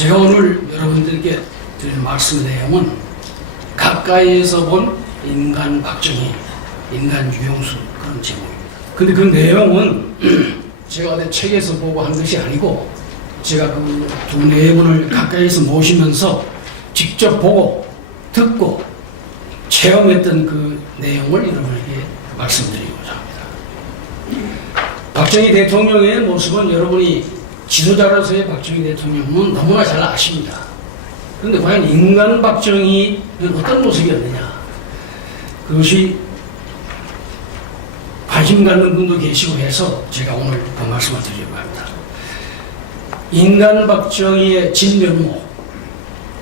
제가 오늘 여러분들께 드릴 말씀 내용은 가까이에서 본 인간 박정희, 인간 유영수 그런 제목입니다. 근데 그 내용은 제가 어디 책에서 보고 한 것이 아니고 제가 그 두 내분을 가까이에서 모시면서 직접 보고 듣고 체험했던 그 내용을 여러분에게 말씀드리고자 합니다. 박정희 대통령의 모습은 여러분이 지도자로서의 박정희 대통령은 너무나 잘 아십니다. 그런데 과연 인간 박정희는 어떤 모습이었느냐? 그것이 관심 갖는 분도 계시고 해서 제가 오늘 그 말씀을 드리려고 합니다. 인간 박정희의 진면모,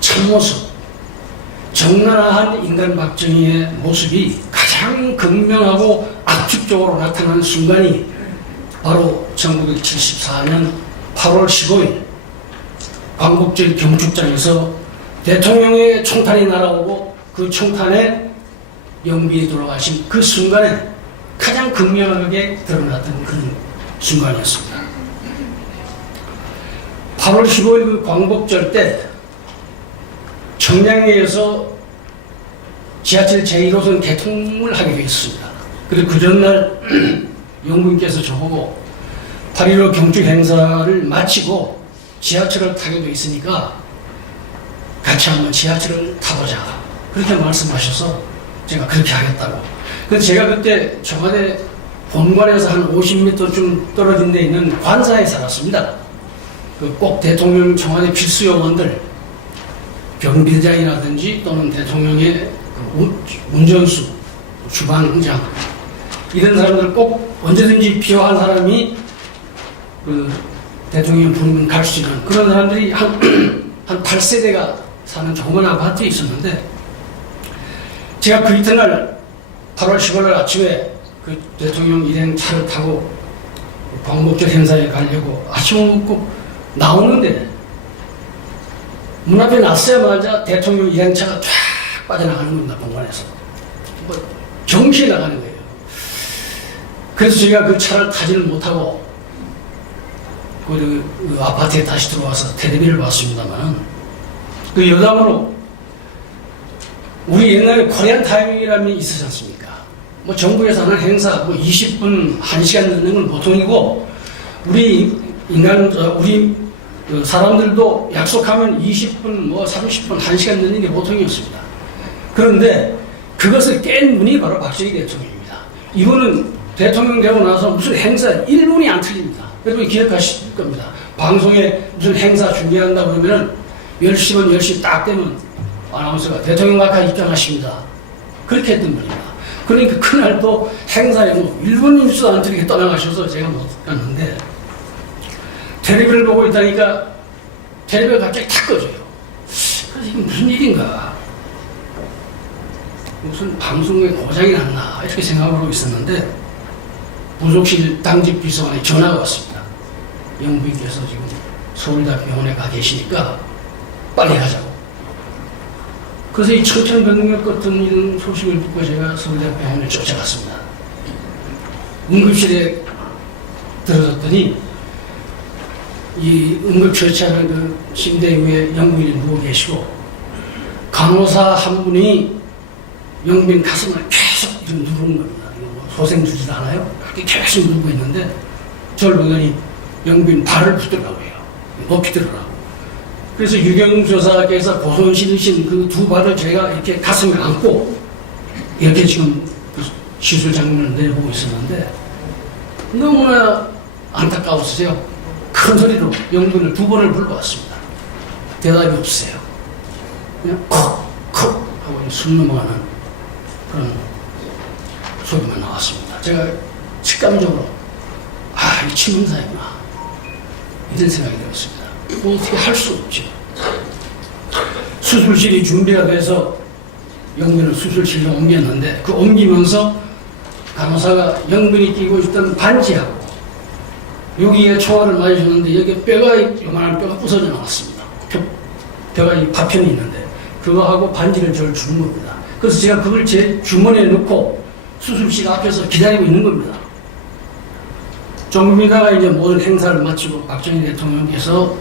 참모습, 적나라한 인간 박정희의 모습이 가장 극명하고 압축적으로 나타나는 순간이 바로 1974년 8월 15일 광복절 경축장에서 대통령의 총탄이 날아오고 그 총탄에 영빈이 돌아가신 그 순간에 가장 극명하게 드러났던 그런 순간이었습니다. 8월 15일 그 광복절 때 청량리에서 지하철 제1호선 개통을 하기로 했습니다. 그리고 그 전날 영부인께서 저보고 8.15 경축 행사를 마치고 지하철을 타게 돼 있으니까 같이 한번 지하철을 타보자 그렇게 말씀하셔서 제가 그렇게 하겠다고. 그래서 제가 그때 청와대 본관에서 한 50m쯤 떨어진 데 있는 관사에 살았습니다. 그 꼭 대통령 청와대 필수 요원들 경비대장이라든지 또는 대통령의 운전수, 주방장 이런 사람들 꼭 언제든지 필요한 사람이 그 대통령 부르면 갈 수 있는 그런 사람들이 한 8세대가 사는 좋은 아파트에 있었는데 제가 그 이튿날 8월 15일 아침에 그 대통령 일행 차를 타고 광복절 행사에 가려고 아침을 먹고 나오는데 문 앞에 났어야마자 대통령 일행차가 쫙 빠져나가는 겁니다. 본관에서 뭐 정시에 나가는 거예요. 그래서 제가 그 차를 타지를 못하고 그 아파트에 다시 들어와서 텔레비를 봤습니다만 그 여담으로 우리 옛날에 코리안 타이밍이라는 게 있었지 않습니까? 뭐 정부에서 하는 행사 뭐 20분, 1시간 넣는 건 보통이고 우리 사람들도 약속하면 20분, 뭐 30분, 1시간 넣는 게 보통이었습니다. 그런데 그것을 깬 분이 바로 박정희 대통령입니다. 이분은 대통령 되고 나서 무슨 행사 1분이 안 틀립니다. 여러분 기억하실 겁니다. 방송에 무슨 행사 준비한다고 그러면은 10시면 10시 딱 되면 아나운서가 대통령 아까 입장하십니다. 그렇게 했던 분입니다. 그러니까 그날도 행사에 뭐 1분 뉴스도 안 틀리게 떠나가셔서 제가 못 갔는데 텔레비를 보고 있다니까 텔레비가 갑자기 탁 꺼져요. 그래서 이게 무슨 일인가? 무슨 방송에 고장이 났나? 이렇게 생각하고 있었는데 부속실 당직 비서관에 전화가 왔습니다. 영부인께서 지금 서울대병원에 가 계시니까 빨리 가자고. 그래서 이 천천백력 같은 이런 소식을 듣고 제가 서울대병원에 쫓아갔습니다. 응급실에 들어갔더니 이 응급처치하는 그 침대 위에 영부인이 누워 계시고 간호사 한 분이 영부인 가슴을 계속 이렇게 누르는 겁니다. 소생 주지도 않아요. 그렇게 계속 누르고 있는데 저를 보더니 영부인 발을 붙들라고 해요. 높이 들으라고. 그래서 유경수 여사께서 보손 실으신 그 두 발을 제가 이렇게 가슴에 안고 이렇게 지금 그 시술 장면을 내보고 있었는데 너무나 안타까웠어요. 큰 소리로 영부인을 두 번을 불러왔습니다. 대답이 없으세요. 그냥 콕콕 하고 숨 넘어가는 그런 소리만 나왔습니다. 제가 직감적으로 이 치명사이구나 이런 생각이 들었습니다. 뭐 어떻게 할 수 없죠. 수술실이 준비가 돼서 영빈을 수술실로 옮겼는데 그 옮기면서 간호사가 영빈이 끼고 있던 반지하고 여기에 초화를 맞으셨는데 여기 뼈가 요만한 뼈가 부서져 나왔습니다. 뼈가 이 파편이 있는데 그거하고 반지를 저를 주는 겁니다. 그래서 제가 그걸 제 주머니에 넣고 수술실 앞에서 기다리고 있는 겁니다. 조금 있다가 이제 모든 행사를 마치고 박정희 대통령께서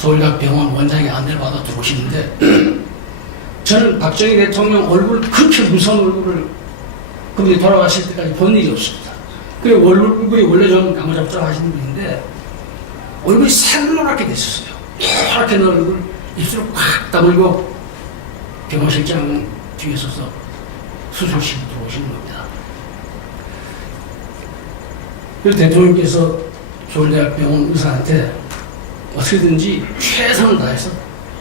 서울대학 병원 원장의 안내를 받아 들어오시는데 저는 박정희 대통령 얼굴, 그렇게 무서운 얼굴을 그분이 돌아가실 때까지 본 일이 없습니다. 그리고 얼굴이 원래 좀 강호잡잡 하시는 분인데 얼굴이 새노랗게 됐었어요. 노랗게 된 얼굴, 입술을 꽉 다물고 병원실장 뒤에 서서 수술실로 들어오시는 겁니다. 그래서 대통령께서 서울대학 병원 의사한테 어떻게든지 최선을 다해서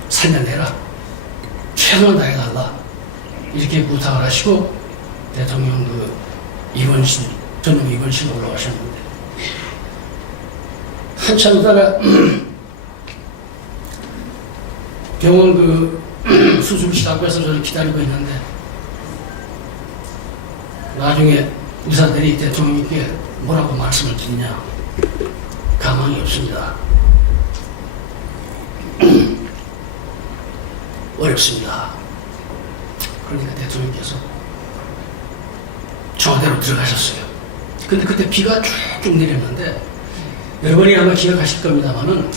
살려내라, 최선을 다해달라, 이렇게 부탁을 하시고 대통령 그 입원실, 전용 입원실로 올라가셨는데 한참 있다가 병원 그 수술실 앞에서 저를 기다리고 있는데 나중에 의사들이 대통령님께 뭐라고 말씀을 드리냐, 가망이 없습니다. 어렵습니다. 그러니까 대통령께서 청와대로 들어가셨어요. 근데 그때 비가 쭉쭉 내렸는데 여러분이 아마 기억하실 겁니다만은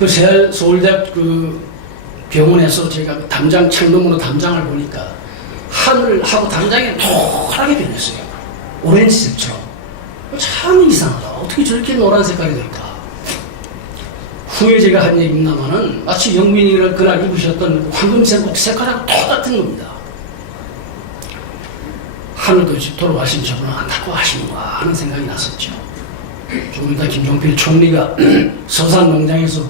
그 서울대학 그 병원에서 제가 그 담장 창문으로 담장을 보니까 하늘하고 담장이 노랗게 변했어요. 오렌지색처럼. 참 이상하다. 어떻게 저렇게 노란 색깔이 될까? 후에 제가 한 얘기입니다만은 마치 영민이 그날 입으셨던 황금색 옷 색깔하고 똑같은 겁니다. 하늘도 돌아가신 저분은 안타까워 하시는가 하는 생각이 났었죠. 조금 이따 김종필 총리가 서산농장에서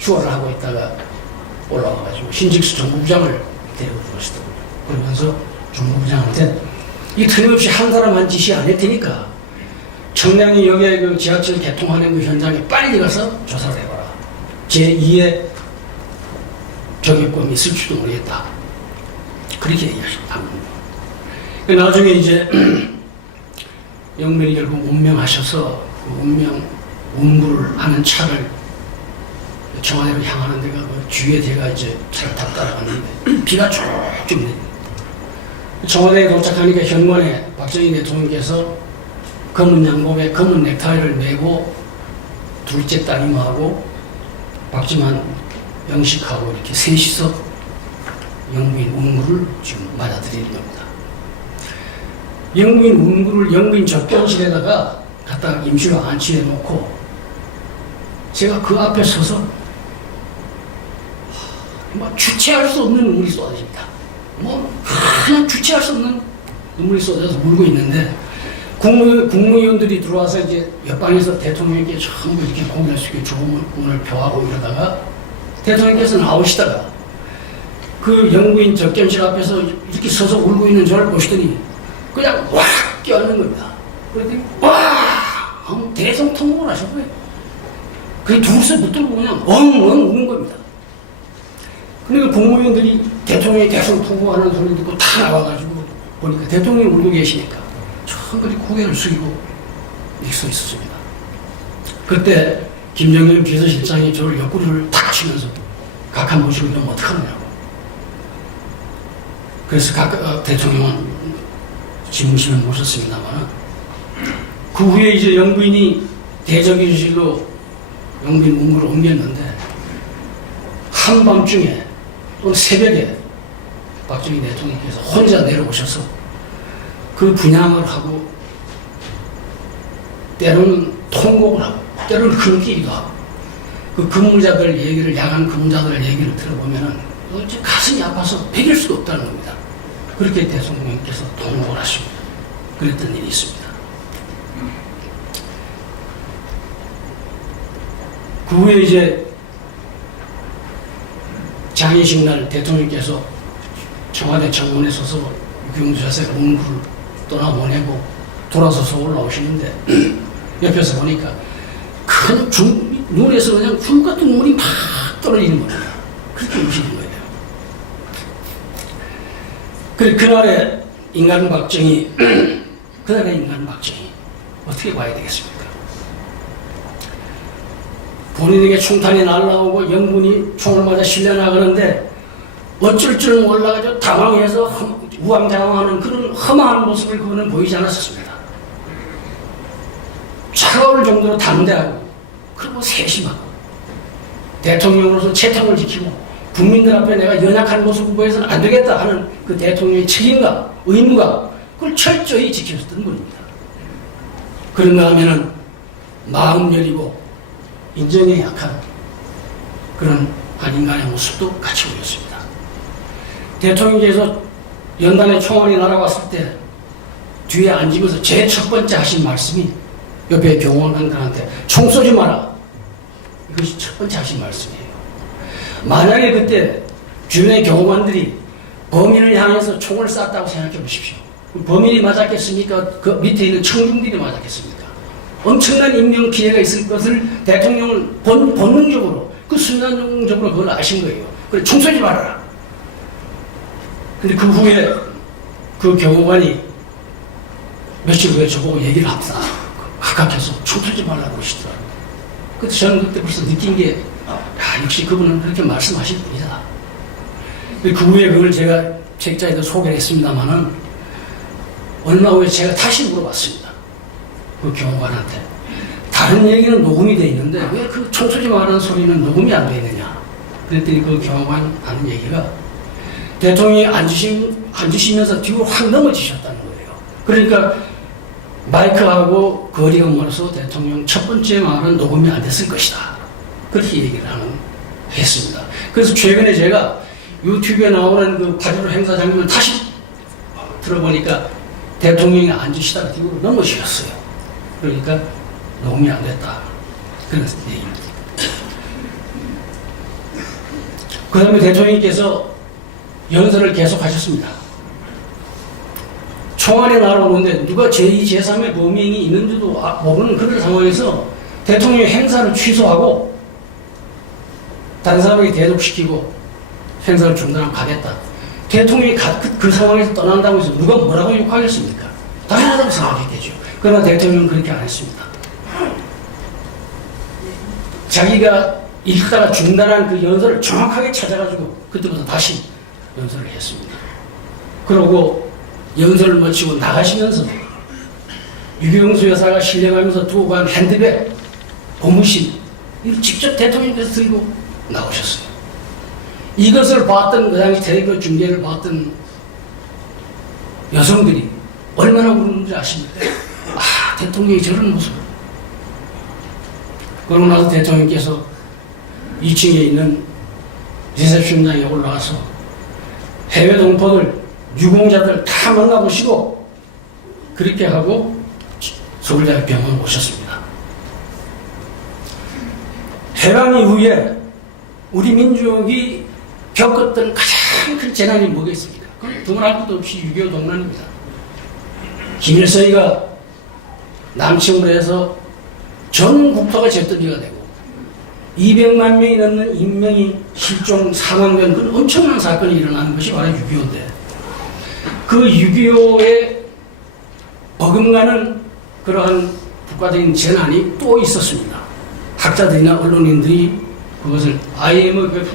휴가를 하고 있다가 올라와가지고 신직수 정부부장을 데리고 들어오시더라고요. 그러면서 정부부장한테 이 틀림없이 한 사람 한 짓이 아닐 테니까 청량리 역에 그 지하철 개통하는 그 현장에 빨리 가서 조사를 해봐라. 제2의 저격범이 있을지도 모르겠다. 그렇게 얘기하셨다. 나중에 이제 영민이 결국 운명하셔서 그 운구를 하는 차를 청와대로 향하는 데가 그 뒤에 제가 이제 차를 타고 따라갔는데 비가 쭉쭉 내립니다. 청와대에 도착하니까 현관에 박정희 대통령께서 검은 양복에 검은 넥타이를 메고 둘째 따님하고 박지만 영식하고 이렇게 셋이서 영부인 운구를 지금 맞아들이는 겁니다. 영부인 운구를 영부인 접견실에다가 갖다가 임시로 안치해 놓고 제가 그 앞에 서서 주체할 수 없는 눈물이 쏟아집니다. 그냥 주체할 수 없는 눈물이 쏟아져서 울고 있는데 국무위원들이 들어와서 이제 옆방에서 대통령에게 전부 이렇게 고개를 숙여 조문을 표하고 이러다가 대통령께서 나오시다가 그 영부인 접견실 앞에서 이렇게 서서 울고 있는 저를 보시더니 그냥 와 껴안는 겁니다. 그랬더니 와 대성통곡을 하셨고요. 그게 둘이서 붙들고 그냥 엉엉 우는 겁니다. 그러니까 국무위원들이 대통령이 대성통곡하는 소리 듣고 다 나와가지고 보니까 대통령이 울고 계시니까 천천히 고개를 숙이고 이렇게 서 있었습니다. 그때 김정일 비서실장이 저를 옆구리를 탁 치면서 각하 모시고 이러면 어떡하느냐고. 그래서 대통령은 집무실을 모셨습니다만 그 후에 이제 영부인이 대적위실로 영부인 운구를 옮겼는데 한밤중에 또는 새벽에 박정희 대통령께서 혼자 내려오셔서 그 분향을 하고 때로는 통곡을 하고 때로는 흘기기도 하고 그 근무자들 얘기를 야간 근무자들 얘기를 들어보면은 가슴이 아파서 베길 수가 없다는 겁니다. 그렇게 대통령께서 통곡을 하시고 그랬던 일이 있습니다. 그 후에 이제 장례식 날 대통령께서 청와대 정문에 서서 경주사세 운구를 떠나보내고 돌아서서 올라오시는데 옆에서 보니까 큰 눈에서 그냥 줄 같은 눈물이 막 떨어지는 겁니다. 그렇게 우시는 거예요. 그날의 인간 박정희, 그날의 인간 박정희 어떻게 봐야 되겠습니까? 본인에게 총탄이 날라오고 영군이 총을 맞아 실려나가는데 어쩔 줄 몰라가지고 당황해서 우왕좌왕하는 그런 험한 모습을 그거는 보이지 않았었습니다. 차가울 정도로 담대하고 그리고 세심하고 대통령으로서 채통을 지키고 국민들 앞에 내가 연약한 모습을 보여서는 안 되겠다 하는 그 대통령의 책임과 의무가 그걸 철저히 지켰던 분입니다. 그런가 하면은 마음 여리고 인정에 약한 그런 한 인간의 모습도 같이 보였습니다. 대통령께서 연단의 총알이 날아왔을 때 뒤에 앉으면서 제일 첫 번째 하신 말씀이 옆에 경호원들한테 총 쏘지 마라. 이것이 첫 번째 하신 말씀이에요. 만약에 그때 주변의 경호관들이 범인을 향해서 총을 쐈다고 생각해 보십시오. 범인이 맞았겠습니까? 그 밑에 있는 청중들이 맞았겠습니까? 엄청난 인명 피해가 있을 것을 대통령은 본능적으로 그 순간적으로 그걸 아신 거예요. 그래 총 쏘지 말아라. 근데 그 후에 그 경호관이 며칠 후에 저보고 얘기를 합니다. 가깝게서 총 쏘지 말라고 그러시더라고요. 그래서 저는 그때 벌써 느낀 게 역시 그분은 그렇게 말씀하실 분이다. 그 후에 그걸 제가 책자에도 소개를 했습니다만은 얼마 후에 제가 다시 물어봤습니다. 그 경호관한테. 다른 얘기는 녹음이 돼 있는데 왜 그 총 쏘지 말라는 소리는 녹음이 안 돼 있느냐. 그랬더니 그 경호관 하는 얘기가 대통령이 앉으시면서 뒤로 확 넘어지셨다는 거예요. 그러니까 마이크하고 거리가 멀어서 대통령 첫 번째 말은 녹음이 안 됐을 것이다. 그렇게 얘기를 했습니다. 그래서 최근에 제가 유튜브에 나오는 그 파주로 행사 장면을 다시 들어보니까 대통령이 앉으시다가 뒤로 넘어지셨어요. 그러니까 녹음이 안 됐다. 그런 얘기입니다. 그 다음에 대통령께서 연설을 계속 하셨습니다. 총알이 날아오는데 누가 제2, 제3의 범인이 있는지도 모르는 그런 상황에서 대통령이 행사를 취소하고 다른 사람에게 대독시키고 행사를 중단하고 가겠다. 대통령이 그 상황에서 떠난다고 해서 누가 뭐라고 욕하겠습니까? 당연하다고 생각했겠죠. 그러나 대통령은 그렇게 안 했습니다. 자기가 읽다가 중단한 그 연설을 정확하게 찾아가지고 그때부터 다시 연설을 했습니다. 그러고 연설을 마치고 나가시면서 유경수 여사가 실려가면서 두고 간 핸드백, 고무신 이걸 직접 대통령께서 들고 나오셨어요. 이것을 봤던 그 당시 텔레비전 중계를 봤던 여성들이 얼마나 울었는지 아십니까? 아, 대통령이 저런 모습. 그러고 나서 대통령께서 2층에 있는 리셉션장에 올라가서 해외 동포들, 유공자들 다 만나보시고 그렇게 하고 서울대학 병원 오셨습니다. 해방 이후에 우리 민족이 겪었던 가장 큰 재난이 뭐겠습니까? 두말할 것도 없이 6.25 동란입니다. 김일성이가 남침으로 해서 전 국토가 잿더미가 되고 200만 명이 넘는 인명이 실종, 사망된 그런 엄청난 사건이 일어나는 것이 바로 6.25인데 그 6.25에 버금가는 그러한 국가적인 재난이 또 있었습니다. 학자들이나 언론인들이 그것을 IMF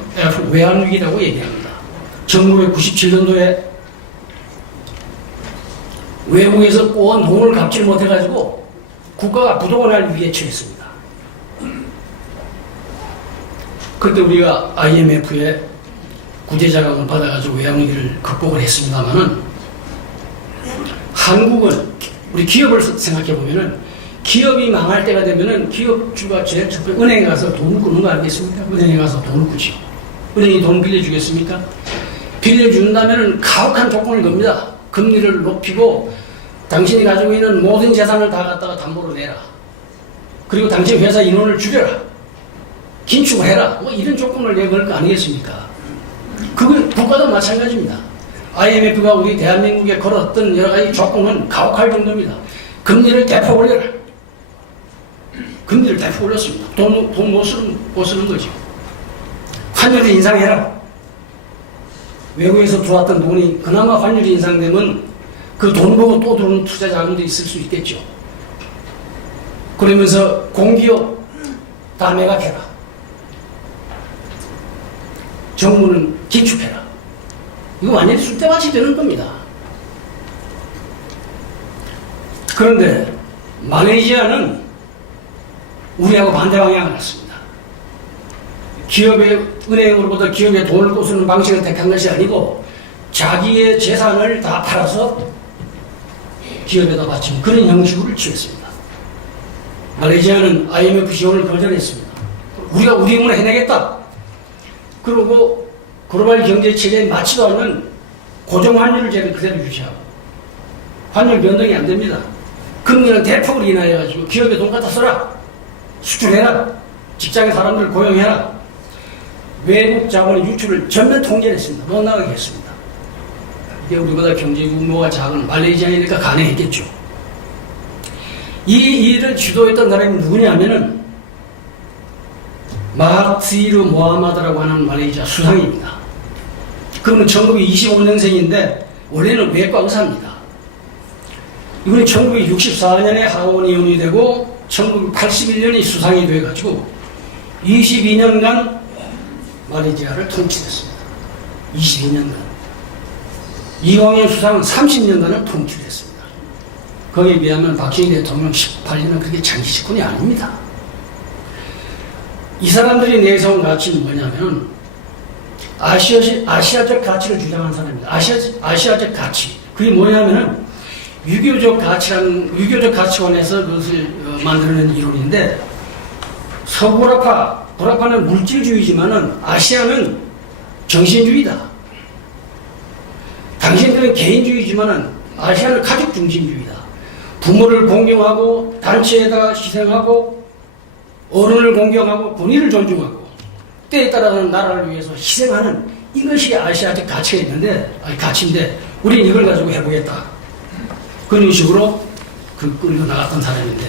외환위기라고 얘기합니다. 1997년도에 외국에서 꼬은 돈을 갚지 못해가지고 국가가 부도날 위기에 처했습니다. 그때 우리가 IMF의 구제자금을 받아가지고 외환위기를 극복을 했습니다만은 한국은 우리 기업을 생각해 보면은 기업이 망할 때가 되면은 기업주가 제일 첫 번째 은행에 가서 돈을 꾸는 거 아니겠습니까? 은행에 가서 돈을 꾸죠. 은행이 돈 빌려주겠습니까? 빌려준다면은 가혹한 조건을 겁니다. 금리를 높이고 당신이 가지고 있는 모든 재산을 다 갖다가 담보로 내라. 그리고 당신 회사 인원을 줄여라. 긴축을 해라. 뭐 이런 조건을 내걸 거 아니겠습니까? 그건 국가도 마찬가지입니다. IMF가 우리 대한민국에 걸었던 여러 가지 조건은 가혹할 정도입니다. 금리를 대폭 올려라. 금리를 대폭 올렸습니다. 돈 못 쓰는 거죠. 환율을 인상해라. 외국에서 들어왔던 돈이 그나마 환율이 인상되면 그 돈 보고 또 들어오는 투자 자금도 있을 수 있겠죠. 그러면서 공기업 다 매각해라. 정부는 기축해라. 이거 완전히 쑥대밭이 되는 겁니다. 그런데 말레이시아는 우리하고 반대 방향을 했습니다. 기업의 은행으로부터 기업에 돈을 꽂는 방식을 택한 것이 아니고 자기의 재산을 다 팔아서 기업에다 바친 그런 형식을 취했습니다. 말레이시아는 IMF 지원을 거절했습니다. 우리가 우리 힘으로 해내겠다. 그리고 글로벌 경제 체제에 맞지도 않는 고정 환율제를 그대로 유지하고 환율 변동이 안 됩니다. 금리는 대폭으로 인하해가지고 기업에 돈 갖다 써라. 수출해라. 직장의 사람들 고용해라. 외국 자본의 유출을 전면 통제했습니다. 못 나가게 했습니다. 이게 우리보다 경제 규모가 작은 말레이시아니까 가능했겠죠. 이 일을 주도했던 사람이 누구냐면은 마하티르 모하마드라고 하는 말레이시아 수상입니다. 그분은 1925년생인데 원래는 외과 의사입니다. 이분이 1964년에 하원의원이 되고 1981년에 수상이 돼가지고 22년간 말레이시아를 통치했습니다. 22년간. 이광현 수상은 30년간을 통치했습니다. 거기에 비하면 박정희 대통령 18년은 그렇게 장기 집권이 아닙니다. 이 사람들이 내세운 가치는 뭐냐면 아시아적 가치를 주장한 사람입니다. 아시아적 가치. 그게 뭐냐면은 유교적 가치관에서 그것을 만들어낸 이론인데 서구라파는 물질주의지만은 아시아는 정신주의다. 당신들은 개인주의지만은 아시아는 가족중심주의다. 부모를 공경하고 단체에다가 희생하고 어른을 공경하고 군인을 존중하고 때에 따라서는 나라를 위해서 희생하는 이것이 아시아적 가치인데 우리는 이걸 가지고 해보겠다. 그런 식으로 끌고 나갔던 사람인데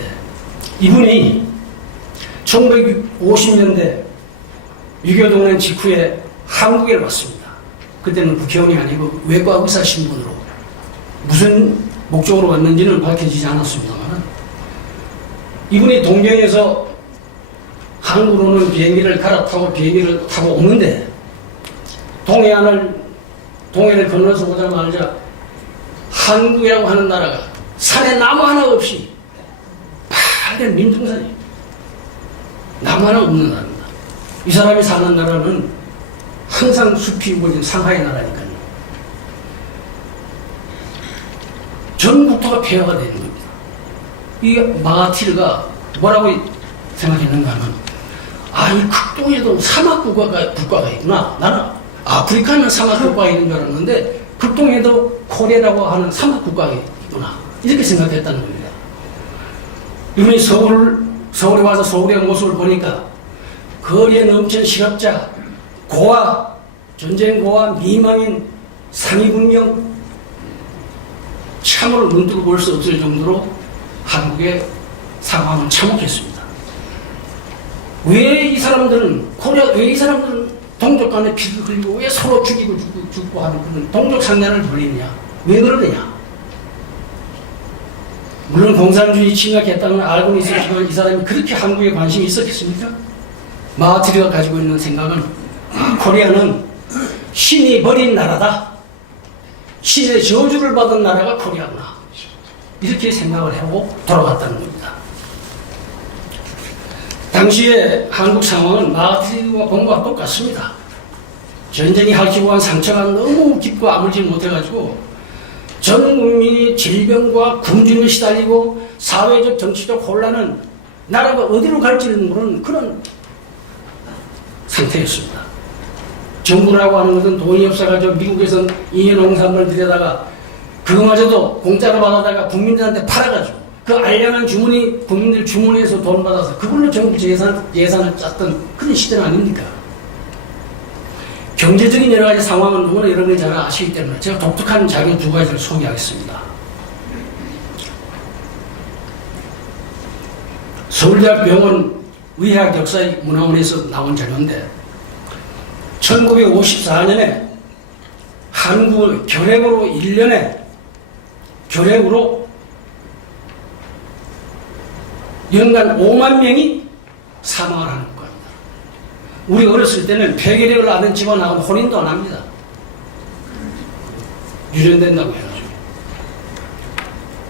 이분이 1950년대 유교동맹 직후에 한국에 왔습니다. 그때는 국회의원이 아니고 외과 의사 신분으로 무슨 목적으로 왔는지는 밝혀지지 않았습니다만 이분이 동경에서 한국으로는 비행기를 타고 오는데 동해를 건너서 오자마자 한국이라고 하는 나라가 산에 나무 하나 없이 빨간 민둥산이 나무 하나 없는 나라입니다. 이 사람이 사는 나라는 항상 숲이 우거진 상하이 나라니까요. 전 국토가 폐허가 되는 겁니다. 이 마하티르가 뭐라고 생각했는가 하면 이 극동에도 사막 국가가 있구나. 나는 아프리카는 사막 국가가 있는 줄 알았는데 극동에도 코리아라고 하는 사막 국가가 있구나. 이렇게 생각했다는 겁니다. 이분이 서울에 와서 서울의 모습을 보니까 거리에 넘치는 실업자, 고아, 전쟁 고아, 미망인, 상위군경 참으로 눈뜨고 볼 수 없을 정도로 한국의 상황은 참혹했습니다. 왜 이 사람들은 동족 간에 피를 흘리고 왜 서로 죽이고 죽고 하는 그런 동족 상련을 벌이느냐? 왜 그러느냐? 물론 공산주의 침략했다는 걸 알고는 있었지만 이 사람이 그렇게 한국에 관심이 있었겠습니까? 마하티르가 가지고 있는 생각은 코리아는 신이 버린 나라다. 신의 저주를 받은 나라가 코리아구나. 이렇게 생각을 하고 돌아갔다는 겁니다. 당시에 한국 상황은 마하티르가 본 것과 똑같습니다. 전쟁이 핥히고 한 상처가 너무 깊고 아물지 못해가지고 전 국민이 질병과 굶주림에 시달리고 사회적 정치적 혼란은 나라가 어디로 갈지는 모르는 그런 상태였습니다. 정부라고 하는 것은 돈이 없어가지고 미국에서 이 농산물을 들여다가 그거마저도 공짜로 받아다가 국민들한테 팔아가지고 그 알량한 주문이 국민들 주문해서 돈 받아서 그걸로 정부 예산을 짰던 그런 시대는 아닙니까? 경제적인 여러 가지 상황은 누구나 여러분이 잘 아시기 때문에 제가 독특한 자료 두 가지를 소개하겠습니다. 서울대학 병원 의학 역사 문화원에서 나온 자료인데 1954년에 한국을 결핵으로 1년에 결핵으로 연간 5만 명이 사망을 하는 겁니다. 우리 어렸을 때는 폐결핵을 앓는 집안하고는 혼인도 안 합니다. 유전된다고 해가지고.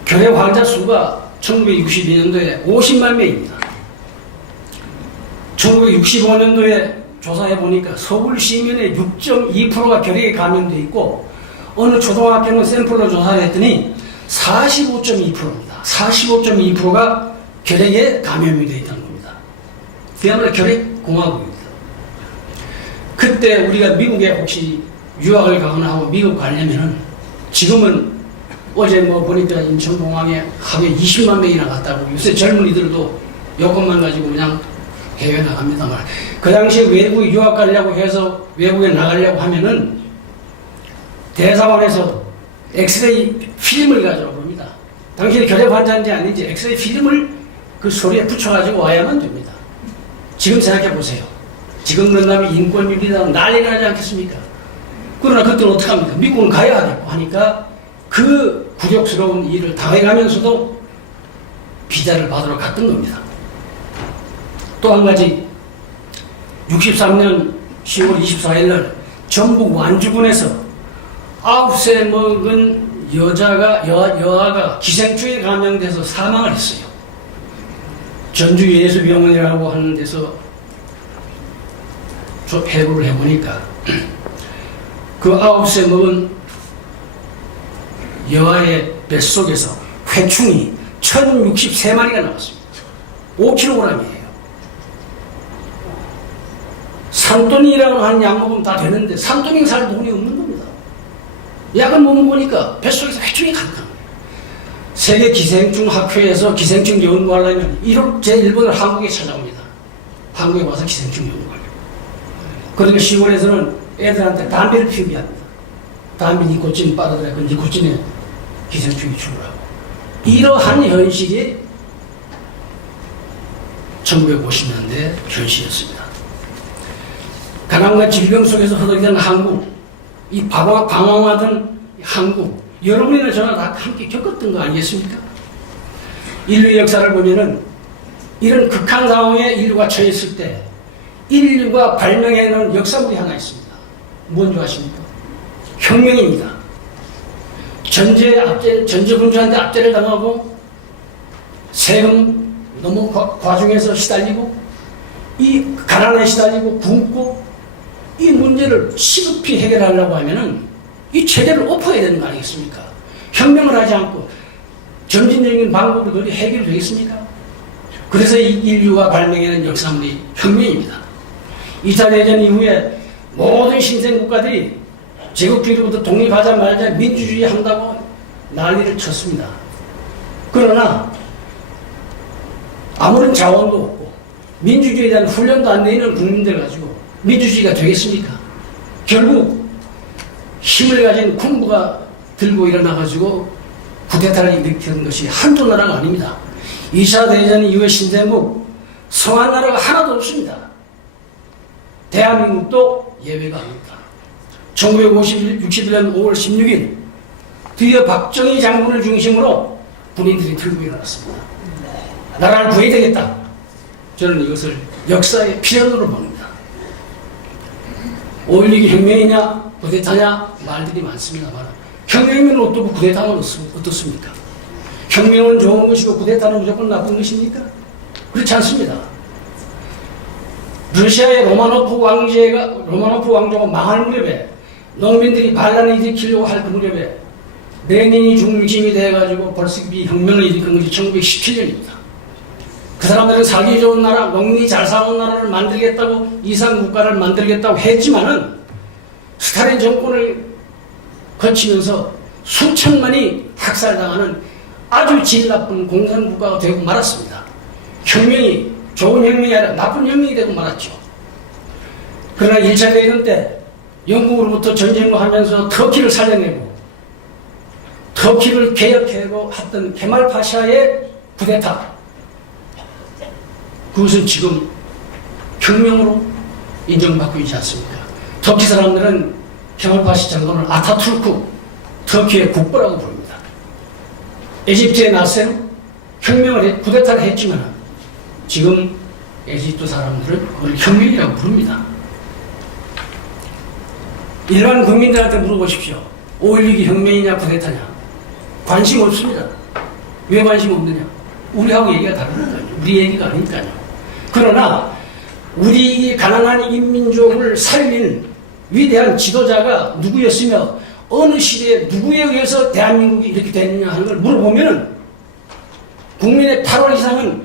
결핵 환자 수가 1962년도에 50만 명입니다. 1965년도에 조사해 보니까 서울 시민의 6.2%가 결핵에 감염돼 있고 어느 초등학교는 샘플로 조사를 했더니 45.2%입니다. 45.2%가 결핵에 감염이 되어 있다는 겁니다. 그야말로 결핵 공화국입니다. 그때 우리가 미국에 혹시 유학을 가거나 하고 미국 가려면은 지금은 어제 뭐 보니까 인천공항에 하루에 20만 명이나 갔다고 요새 젊은이들도 여권만 가지고 그냥 해외 나갑니다만 그 당시에 외국에 유학 가려고 해서 외국에 나가려고 하면은 대사관에서 엑스레이 필름을 가져라 봅니다. 당신이 결핵 환자인지 아닌지 엑스레이 필름을 그 소리에 붙여가지고 와야만 됩니다. 지금 생각해 보세요. 지금 그런다면 인권유리다 난리 나지 않겠습니까? 그러나 그때는 어떡합니까? 미국은 가야 하겠고 하니까 그 굴욕스러운 일을 당해가면서도 비자를 받으러 갔던 겁니다. 또 한 가지 63년 10월 24일 날 전북 완주군에서 9세 먹은 여아가 기생충에 감염돼서 사망을 했어요. 전주예수병원이라고 하는 데서 해부를 해보니까 그 9세 먹은 여아의 뱃속에서 회충이 1063마리가 나왔습니다. 5kg이에요. 산토닌이라고 하는 약 먹으면 다 되는데 산토닌 살 돈이 없는 겁니다. 약을 못 먹으니까 뱃속에서 회충이 가득한 거예요. 세계 기생충 학회에서 기생충 연구하려면 제1번을 한국에 찾아옵니다. 한국에 와서 기생충 연구하려고. 그러니까 시골에서는 애들한테 담배를 피우게 합니다. 담배 니코틴 빨아들여 그 니코틴에 기생충이 죽으라고. 이러한 현실이 1950년대 현실이었습니다. 가난과 질병 속에서 허덕이던 한국, 이 방황하던 한국, 여러분이나 저나 다 함께 겪었던 거 아니겠습니까? 인류의 역사를 보면은 이런 극한 상황에 인류가 처했을 때 인류가 발명해놓은 역사물이 하나 있습니다. 뭔지 아십니까? 혁명입니다. 전제분주한테 압제를 당하고 세금 너무 과중해서 시달리고 이 가난에 시달리고 굶고 이 문제를 시급히 해결하려고 하면은 이 체제를 엎어야 되는 거 아니겠습니까? 혁명을 하지 않고 점진적인 방법으로 그리 해결이 되겠습니까? 그래서 이 인류가 발명해낸 역사물이 혁명입니다. 2차 대전 이후에 모든 신생 국가들이 제국주의로부터 독립하자마자 민주주의 한다고 난리를 쳤습니다. 그러나 아무런 자원도 없고 민주주의에 대한 훈련도 안 되는 국민들 가지고 민주주의가 되겠습니까? 결국 힘을 가진 군부가 들고 일어나가지고 쿠데타를 일으키는 것이 한두 나라가 아닙니다. 2차 대전 이후의 신생국 성한 나라가 하나도 없습니다. 대한민국도 예외가 아닙니다. 1961년 5월 16일 드디어 박정희 장군을 중심으로 군인들이 들고 일어났습니다. 나라를 구해야 되겠다. 저는 이것을 역사의 필연으로 봅니다. 5.16이 혁명이냐 쿠데타냐 말들이 많습니다만 혁명이면 어떻고 쿠데타는 어떻습니까? 혁명은 좋은 것이고 쿠데타는 무조건 나쁜 것입니까? 그렇지 않습니다. 러시아의 로마노프 왕조가 망할 무렵에 농민들이 반란을 일으키려고 할 그 무렵에 레닌이 중심이 돼가지고 볼스키비 혁명을 일으킨 것이 1917년입니다. 그 사람들은 살기 좋은 나라, 농민이 잘 사는 나라를 만들겠다고 이상 국가를 만들겠다고 했지만은 스탈린 정권을 거치면서 수천만이 학살당하는 아주 질 나쁜 공산국가가 되고 말았습니다. 혁명이 좋은 혁명이 아니라 나쁜 혁명이 되고 말았죠. 그러나 1차 대전 때 영국으로부터 전쟁을 하면서 터키를 살려내고 터키를 개혁하고 했던 케말 파샤의 쿠데타, 그것은 지금 혁명으로 인정받고 있지 않습니까? 터키 사람들은 케말 파샤 장군을 아타투르크, 터키의 국보라고 부릅니다. 에집트의 나셈 혁명을 쿠데타를 했지만 지금 에집트 사람들은 그걸 혁명이라고 부릅니다. 일반 국민들한테 물어보십시오. 5.16이 혁명이냐 쿠데타냐. 관심 없습니다. 왜 관심 없느냐? 우리하고 얘기가 다르니까요. 우리 얘기가 아니니까요. 그러나 우리 가난한 인민족을 살린 위대한 지도자가 누구였으며 어느 시대에 누구에 의해서 대한민국이 이렇게 됐느냐 하는 걸 물어보면 국민의 8월 이상은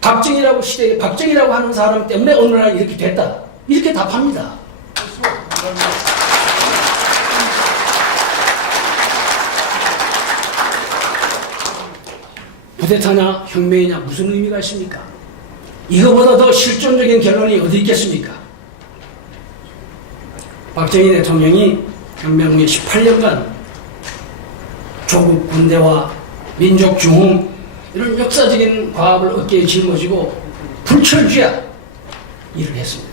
박정희라고 시대에 박정희라고 하는 사람 때문에 어느 날 이렇게 됐다. 이렇게 답합니다. 쿠데타냐 혁명이냐 무슨 의미가 있습니까? 이거보다 더 실존적인 결론이 어디 있겠습니까? 박정희 대통령이 혁명 후에 18년간 조국 군대와 민족 중흥 이런 역사적인 과업을 어깨에 짊어지고 불철주야 일을 했습니다.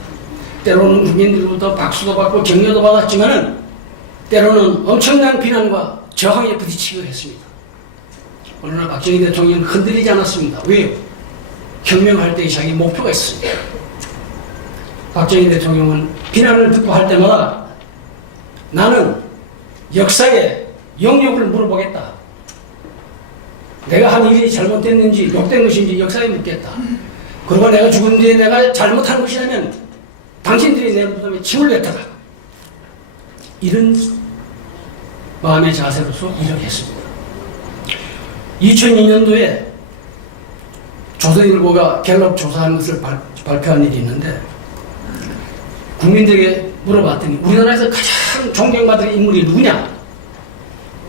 때로는 국민들로부터 박수도 받고 격려도 받았지만 때로는 엄청난 비난과 저항에 부딪히기도 했습니다. 그러나 박정희 대통령은 흔들리지 않았습니다. 왜요? 혁명할 때 자기 목표가 있습니다. 박정희 대통령은 비난을 듣고 할 때마다 나는 역사에 영역을 물어보겠다. 내가 한 일이 잘못됐는지 욕된 것인지 역사에 묻겠다. 그리고 내가 죽은 뒤에 내가 잘못한 것이라면 당신들이 내 무덤에 침을 뱉어라. 이런 마음의 자세로서 일을 했습니다. 2002년도에 조선일보가 갤럽 조사한 것을 발표한 일이 있는데 국민들에게 물어봤더니 우리나라에서 가장 존경받을 인물이 누구냐?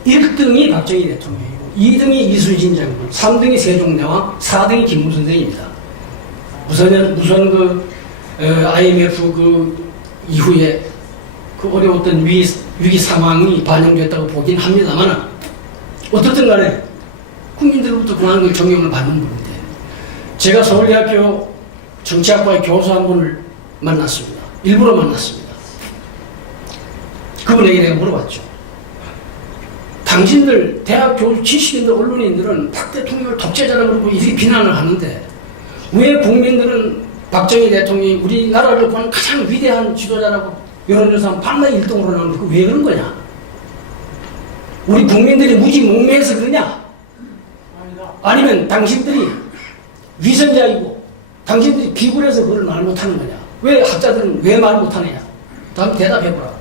1등이 박정희 대통령이고 2등이 이순신 장군, 3등이 세종대왕, 4등이 김무선생입니다. 우선 그 IMF 그 이후에 그 어려웠던 위기 상황이 반영됐다고 보긴 합니다만 어떻든 간에 국민들로부터 그만한 존경을 받는 분인데 제가 서울대학교 정치학과의 교수 한 분을 만났습니다. 일부러 만났습니다. 그분에게 내가 물어봤죠. 당신들 대학 교수 지식인들 언론인들은 박 대통령을 독재자라고 그러고 이렇게 비난을 하는데 왜 국민들은 박정희 대통령이 우리나라를 보는 가장 위대한 지도자라고 여론조사 반만 1등으로 나오는데 왜 그런 거냐? 우리 국민들이 무지 목매해서 그러냐? 아니면 당신들이 위선자이고 당신들이 비굴해서 그걸 말 못하는 거냐? 왜 학자들은 왜 말 못하느냐? 다음 대답해보라.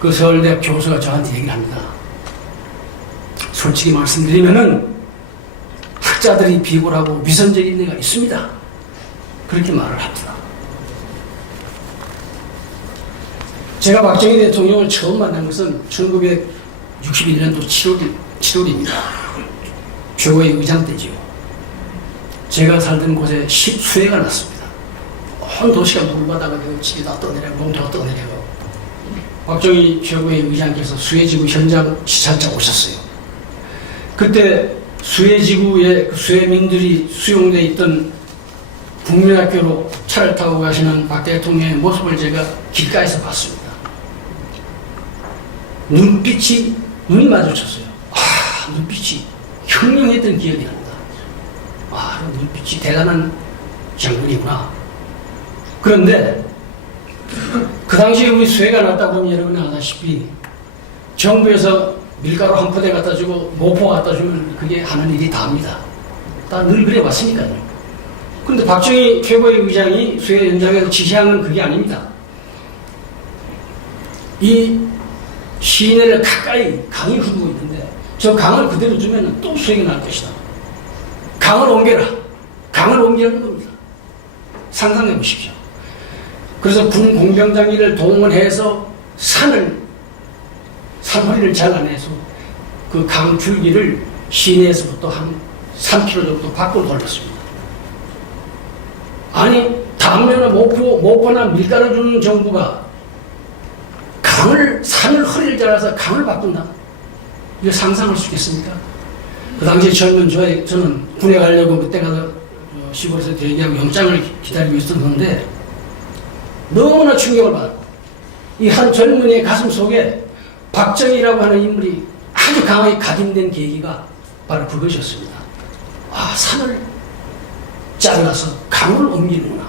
그 서울대 교수가 저한테 얘기를 합니다. 솔직히 말씀드리면은 학자들이 비굴하고 위선적인 데가 있습니다. 그렇게 말을 합니다. 제가 박정희 대통령을 처음 만난 것은 1961년도 7월입니다. 최고의 의장 때지요. 제가 살던 곳에 수해가 났습니다. 온 도시가 물바다가 되고 집이 다 떠내려고 농토가 떠내려고 박정희 최고의 의장께서 수해지구 현장 시찰자 오셨어요. 그때 수해지구에 그 수해민들이 수용되어 있던 국민학교로 차를 타고 가시는 박 대통령의 모습을 제가 길가에서 봤습니다. 눈이 마주쳤어요. 눈빛이 현명했던 기억이 납니다. 눈빛이 대단한 장군이구나. 그런데 그 당시에 우리 수해가 났다 보면 여러분이 아다시피 정부에서 밀가루 한 포대 갖다 주고 모포 갖다 주면 그게 하는 일이 다입니다. 다 늘 그래 왔으니까요. 그런데 박정희 최고의 의장이 수해 현장에서 지시한 건 그게 아닙니다. 이 시내를 가까이 강이 흐르고 있는데 저 강을 그대로 두면 또 수해가 날 것이다. 강을 옮겨라. 강을 옮기는 겁니다. 상상해 보십시오. 그래서 군 공병장비를 동원해서 산허리를 잘라내서 그 강 줄기를 시내에서부터 한 3km 정도 밖으로 돌렸습니다. 아니 당면에 모포나 밀가루 주는 정부가 산을 허리를 잘라서 강을 바꾼다? 이거 상상할 수 있겠습니까? 그 당시에 젊은 저는 군에 가려고 그때 가서 시골에서 대기하고 영장을 기다리고 있었는데 너무나 충격을 받아. 이 한 젊은이의 가슴 속에 박정희라고 하는 인물이 아주 강하게 각인된 계기가 바로 그것이었습니다. 산을 잘라서 강을 옮기는구나.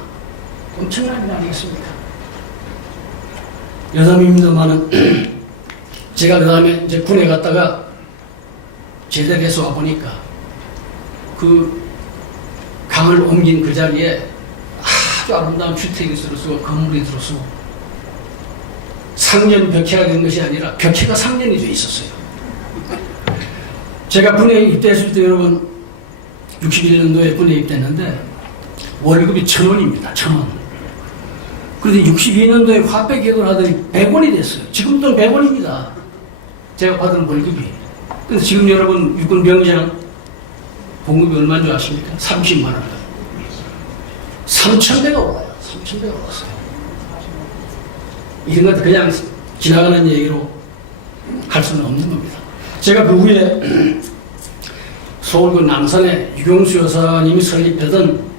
엄청난 일 아니겠습니까? 여담입니다만은 제가 그 다음에 이제 군에 갔다가 제대해서 와보니까 그 강을 옮긴 그 자리에 아주 아름다운 주택이 들어서고 건물이 들어서고 상년 벽해가 된 것이 아니라 벽해가 상년이 되어 있었어요. 제가 군에 입대했을 때 여러분 61년도에 군에 입대했는데 월급이 1,000원입니다. 1,000원. 그런데 62년도에 화폐 개혁을 하더니 100원이 됐어요. 지금도 100원입니다. 제가 받은 월급이. 근데 지금 여러분 육군 병장 봉급이 얼마인 줄 아십니까? 30만 원. 3,000배가 올라요. 3,000배가 올랐어요. 이런 것도 그냥 지나가는 얘기로 할 수는 없는 겁니다. 제가 그 후에 서울 그 남산에 유경수 여사님이 설립하던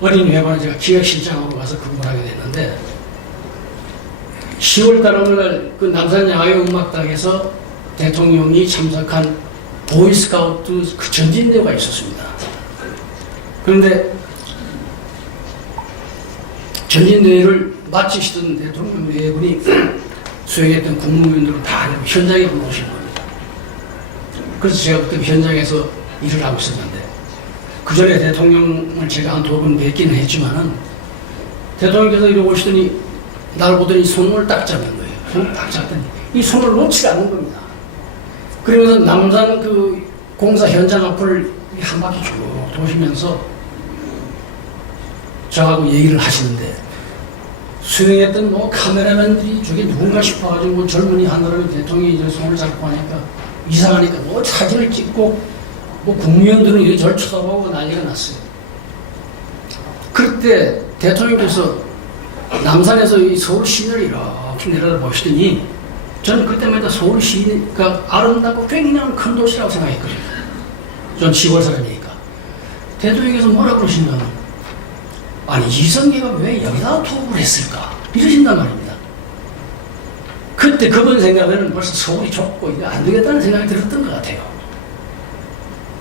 어린이회관에 제가 기획실장으로 가서 근무를 하게 됐는데 10월달 어느 날 그 남산 야외음악당에서 대통령이 참석한 보이스카우트 그 전진대회가 있었습니다. 그런데 전진대회를 마치시던 대통령 네 분이 수행했던 국무위원들을 다 현장에 불러오신 겁니다. 그래서 제가 그때 현장에서 일을 하고 있었는데 그 전에 대통령을 제가 한 2번 뵙기는 했지만은 대통령께서 이러고 오시더니 날 보더니 손을 딱 잡는 거예요. 손을 딱 잡더니 이 손을 놓지 않는 겁니다. 그러면서 남산 그 공사 현장 앞을 한 바퀴 쭉 도시면서 저하고 얘기를 하시는데 수행했던 뭐 카메라맨들이 저게 누군가 싶어가지고 뭐 젊은이 하늘을 대통령이 이제 손을 잡고 하니까 이상하니까 뭐 사진을 찍고 뭐 국무위원들은 이렇게 쳐다보고 난리가 났어요. 그때 대통령께서 남산에서 이 서울 시내를 이렇게 내려다보시더니 저는 그때마다 서울 시내가 아름답고 굉장히 큰 도시라고 생각했거든요. 전 시골 사람이니까. 대통령께서 뭐라 그러시냐면 아니 이성계가 왜 여기다 투입을 했을까 이러신단 말입니다. 그때 그분 생각에는 벌써 서울이 좁고 이게 안 되겠다는 생각이 들었던 것 같아요.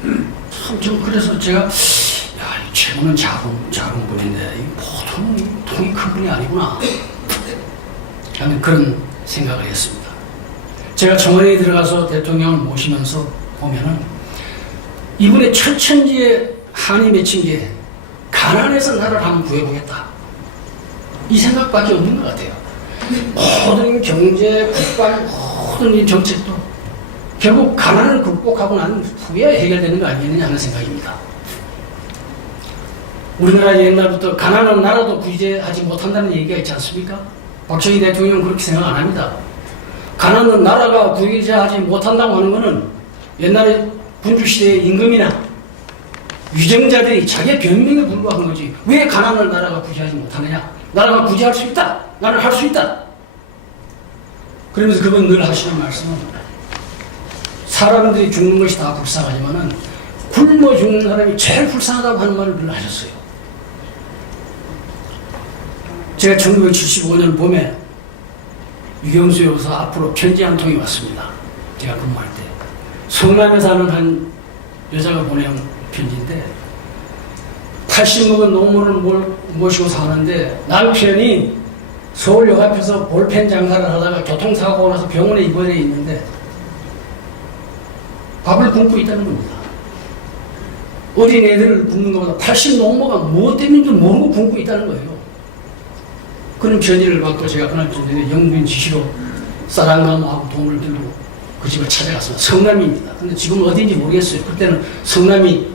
참 좀 그래서 제가 야, 이 최고는 작은 분인데 보통 통이 큰 분이 아니구나 하는 그런 생각을 했습니다. 제가 청와대에 들어가서 대통령을 모시면서 보면은 이분의 철천지에 한이 맺힌 게 가난해서 나라를 한번 구해보겠다 이 생각밖에 없는 것 같아요. 모든 경제, 국방, 모든 이 정책도 결국 가난을 극복하고 난 후에 해결되는 거 아니겠느냐 하는 생각입니다. 우리나라 옛날부터 가난한 나라도 구제하지 못한다는 얘기가 있지 않습니까? 박정희 대통령은 그렇게 생각 안 합니다. 가난한 나라가 구제하지 못한다고 하는 것은 옛날에 군주시대의 임금이나 위정자들이 자기의 변명에 불과한 거지. 왜 가난한 나라가 구제하지 못하느냐? 나라가 구제할 수 있다. 나는 할 수 있다. 그러면서 그분 늘 하시는 말씀은 사람들이 죽는 것이 다 불쌍하지만은 굶어 죽는 사람이 제일 불쌍하다고 하는 말을 늘 하셨어요. 제가 1975년 봄에 유경수 여사 앞으로 편지 한 통이 왔습니다. 제가 근무할 때. 성남에 사는 한 여자가 보낸 편지인데 80 먹은 노모를 모시고 사는데 남편이 서울역 앞에서 볼펜 장사를 하다가 교통사고가 나서 병원에 입원해 있는데 밥을 굶고 있다는 겁니다. 어린 애들을 굶는 것보다 80 노모가 무엇 때문인지 모르고 굶고 있다는 거예요. 그런 편지를 받고 제가 그날 저녁에 영부인 지시로 쌀한나무하고 돈을 들고 그 집을 찾아갔습니다. 성남입니다. 근데 지금 어디인지 모르겠어요. 그때는 성남이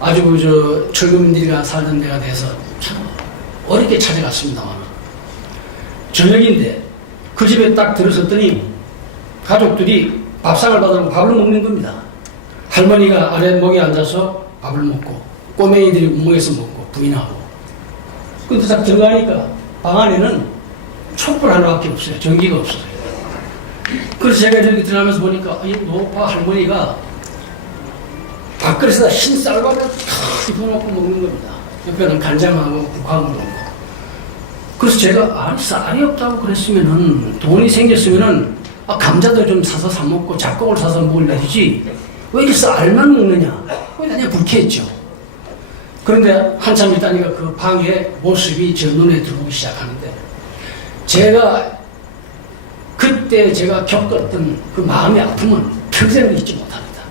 아주 철거민들이 살던 데가 돼서 참 어렵게 찾아갔습니다만 저녁인데 그 집에 딱 들어섰더니 가족들이 밥상을 받으러 밥을 먹는 겁니다. 할머니가 아랫목에 앉아서 밥을 먹고 꼬맹이들이 우물에서 먹고 부인하고 근데 딱 들어가니까 방 안에는 촛불 하나밖에 없어요. 전기가 없어요. 그래서 제가 저기 들어가면서 보니까 이 노파 할머니가 밥그릇에다 흰 쌀밥을 탁 입어놓고 먹는 겁니다. 옆에는 간장하고 국화하고 먹고. 그래서 제가 아니 쌀이 없다고 그랬으면은 돈이 생겼으면은 감자도 좀 사서 사 먹고 잡곡을 사서 먹을 내리지 왜 이렇게 쌀만 먹느냐. 그냥 불쾌했죠. 그런데 한참 있다니까 그 방의 모습이 제 눈에 들어오기 시작하는데 제가 그때 제가 겪었던 그 마음의 아픔은 평생을 잊지 못합니다.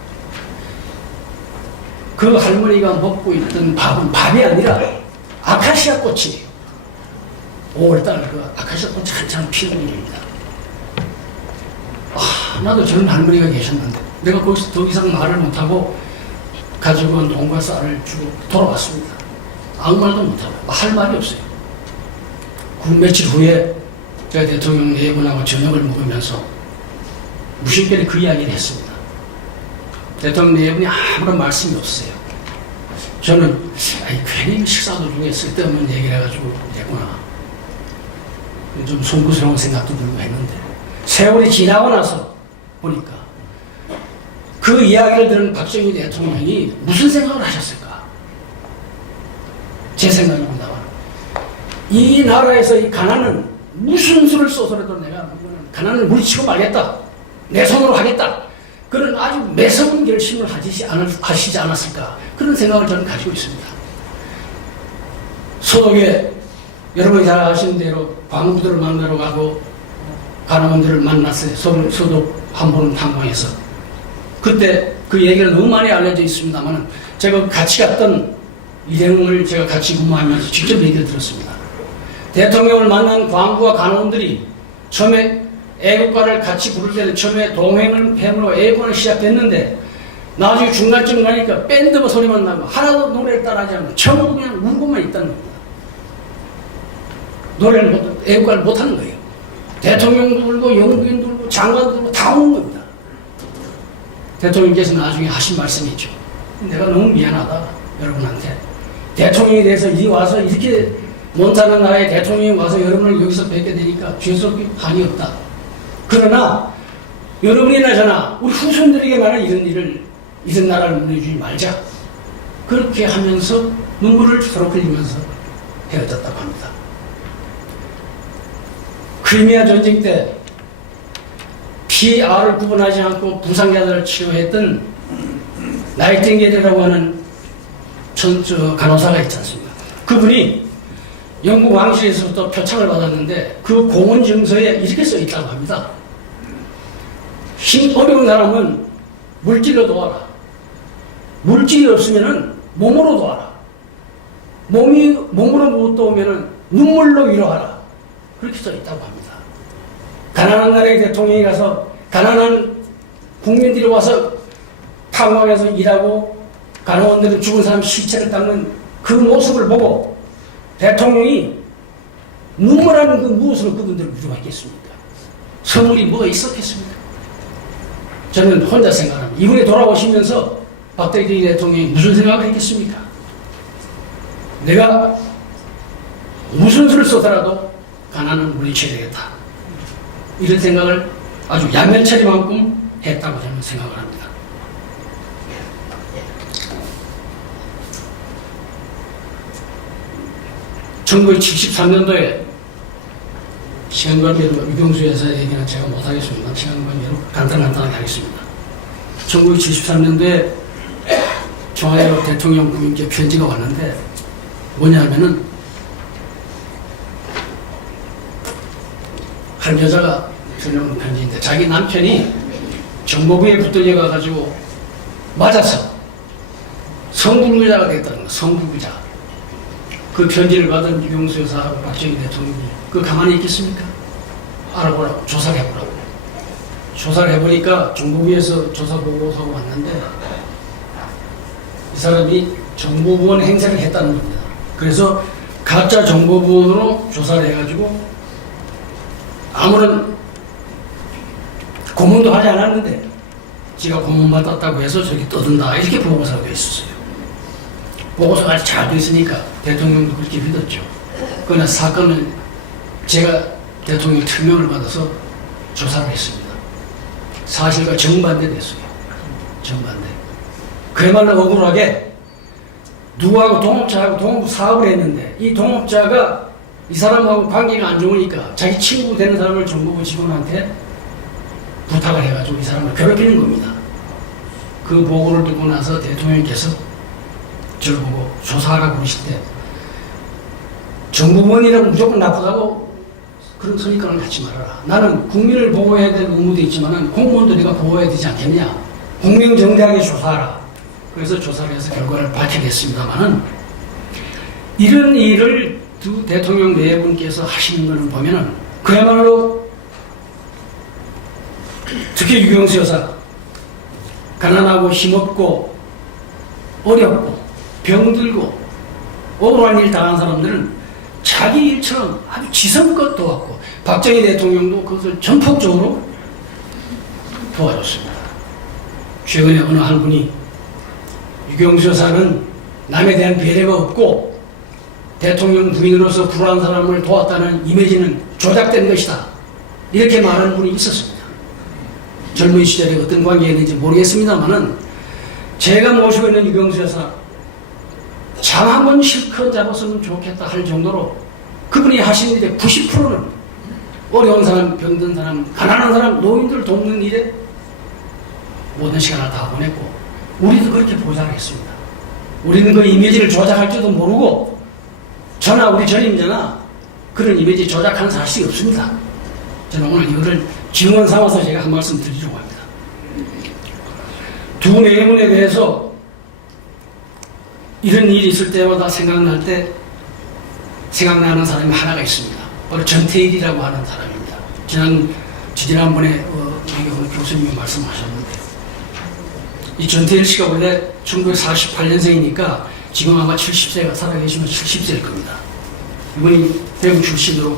그 할머니가 먹고 있던 밥은 밥이 아니라 아카시아 꽃이에요. 5월달 그 아카시아 꽃이 한창 피는 일입니다. 나도 저런 할머니가 계셨는데 내가 거기서 더 이상 말을 못하고 가지고 온 돈과 쌀을 주고 돌아왔습니다. 아무 말도 못하고 할 말이 없어요. 그 며칠 후에 제가 대통령 네 분하고 저녁을 먹으면서 무심결에 그 이야기를 했습니다. 대통령 네 분이 아무런 말씀이 없어요. 저는 괜히 식사 도중에 쓸데없는 얘기를 해가지고 했구나. 좀 송구스러운 생각도 들고 했는데 세월이 지나고 나서 보니까 그 이야기를 들은 박정희 대통령이 무슨 생각을 하셨을까? 제 생각입니다. 이 나라에서 이 가난은 무슨 수를 써서라도 내가 가난을 물리치고 말겠다. 내 손으로 하겠다. 그런 아주 매서운 결심을 하시지 않았을까. 그런 생각을 저는 가지고 있습니다. 소독에 여러분이 잘 아시는 대로 광부들을 만나러 가고 간호원들을 만났어요. 소독 한 번은 탐방해서. 그때 그 얘기가 너무 많이 알려져 있습니다만 제가 같이 갔던 일행을 제가 같이 근무하면서 직접 얘기를 들었습니다. 대통령을 만난 광부와 간호원들이 처음에 애국가를 같이 부를 때는 처음에 동행을 햄으로 애국가를 시작됐는데 나중에 중간쯤 가니까 밴드 소리만 나고 하나도 노래를 따라하지 않고 전부 그냥 울고만 있다는 겁니다. 노래를 애국가를 못하는 거예요. 대통령도 울고 영부인도 울고 장관도 울고 다 우는 겁니다. 대통령께서 나중에 하신 말씀이 있죠. 내가 너무 미안하다 여러분한테. 대통령에 대해서 이 와서 이렇게 몬타나 나라의 대통령이 와서 여러분을 여기서 뵙게 되니까 죄송하게 한이 없다. 그러나 여러분이나 저나 우리 후손들에게 말한 이런 나라를 물려주지 말자. 그렇게 하면서 눈물을 서로 흘리면서 헤어졌다고 합니다. 크리미아 전쟁 때 PR을 구분하지 않고 부상자들을 치료했던 나이팅게일이라고 하는 간호사가 있지 않습니까? 그분이 영국 왕실에서부터 표창을 받았는데 그 공헌 증서에 이렇게 써 있다고 합니다. 힘 어려운 사람은 물질로 도와라. 물질이 없으면 몸으로 도와라. 몸으로 못 도우면 눈물로 위로하라. 그렇게 써 있다고 합니다. 가난한 나라의 대통령이 가서 가난한 국민들이 와서 탐방에서 일하고 간호원들은 죽은 사람 시체를 닦는 그 모습을 보고 대통령이 눈물하는 그 무엇으로 그분들을 위로하겠습니까? 선물이 뭐가 있었겠습니까? 저는 혼자 생각합니다. 이번에 돌아오시면서 박대기 대통령이 무슨 생각을 했겠습니까? 내가 무슨 수를 써서라도 가난은 물리쳐야 되겠다. 이런 생각을 아주 야멸차리만큼 했다고 저는 생각을 합니다. (1973년도에) 시간 관계로 유경수 여사의 얘기는 제가 못하겠습니다. 시간 관계로 간단하게 하겠습니다. (1973년도에) 청와대로 대통령 부인께 편지가 왔는데 뭐냐면은 한 여자가 전해온 편지인데 자기 남편이 정보부에 붙들려 가가지고 맞아서 성불구자가 됐다는 거예요. 성불구자. 그 편지를 받은 유경수 여사하고 박정희 대통령이 그거 가만히 있겠습니까? 알아보라고, 조사를 해보라고. 조사를 해보니까 정보부에서 조사 보고서가 왔는데 이 사람이 정보부원 행세를 했다는 겁니다. 그래서 가짜 정보부원으로 조사를 해가지고 아무런 고문도 하지 않았는데 지가 고문받았다고 해서 저기 떠든다 이렇게 보고서가 되어 있었어요. 보고서가 아주 잘 되어 있으니까 대통령도 그렇게 믿었죠. 그러나 사건은 제가 대통령 특명을 받아서 조사를 했습니다. 사실과 정반대 됐어요. 정반대. 그야말로 억울하게 누구하고 동업자하고 동업 사업을 했는데 이 동업자가 이 사람하고 관계가 안 좋으니까 자기 친구 되는 사람을 정보부 직원한테 부탁을 해가지고 이 사람을 괴롭히는 겁니다. 그 보고를 듣고 나서 대통령께서 저를 보고 조사하라고 그러실 때 정보원이라고 무조건 나쁘다고 그런 선입견을 갖지 말아라. 나는 국민을 보호해야 될 의무도 있지만 공무원도 내가 보호해야 되지 않겠냐. 공명정대하게 조사하라. 그래서 조사를 해서 결과를 밝히겠습니다만은 이런 일을 두 대통령 네 분께서 하시는 것을 보면은 그야말로 특히 유경수 여사 가난하고 힘없고 어렵고 병들고 억울한 일 당한 사람들은 자기 일처럼 아주 지성껏 도왔고 박정희 대통령도 그것을 전폭적으로 도와줬습니다. 최근에 어느 한 분이 유경수 여사는 남에 대한 배려가 없고 대통령 부인으로서 불우한 사람을 도왔다는 이미지는 조작된 것이다. 이렇게 말하는 분이 있었습니다. 젊은 시절에 어떤 관계였는지 모르겠습니다만은 제가 모시고 있는 유경수 여사 잠 한 번 실컷 잡았으면 좋겠다 할 정도로 그분이 하신 일의 90%는 어려운 사람, 병든 사람, 가난한 사람, 노인들 돕는 일에 모든 시간을 다 보냈고 우리도 그렇게 보자고 했습니다. 우리는 그 이미지를 조작할지도 모르고 저나 우리 전임자나 그런 이미지 조작하는 사실이 없습니다. 저는 오늘 이거를 증언 삼아서 제가 한 말씀 드리려고 합니다. 두 내분에 대해서 이런 일이 있을 때마다 생각날 때 생각나는 사람이 하나가 있습니다. 바로 전태일이라고 하는 사람입니다. 지난번에 교수님이 말씀하셨는데 이 전태일 씨가 원래 1948년생이니까 지금 아마 70세가 살아계시면 70세일 겁니다. 이분이 대구 출신으로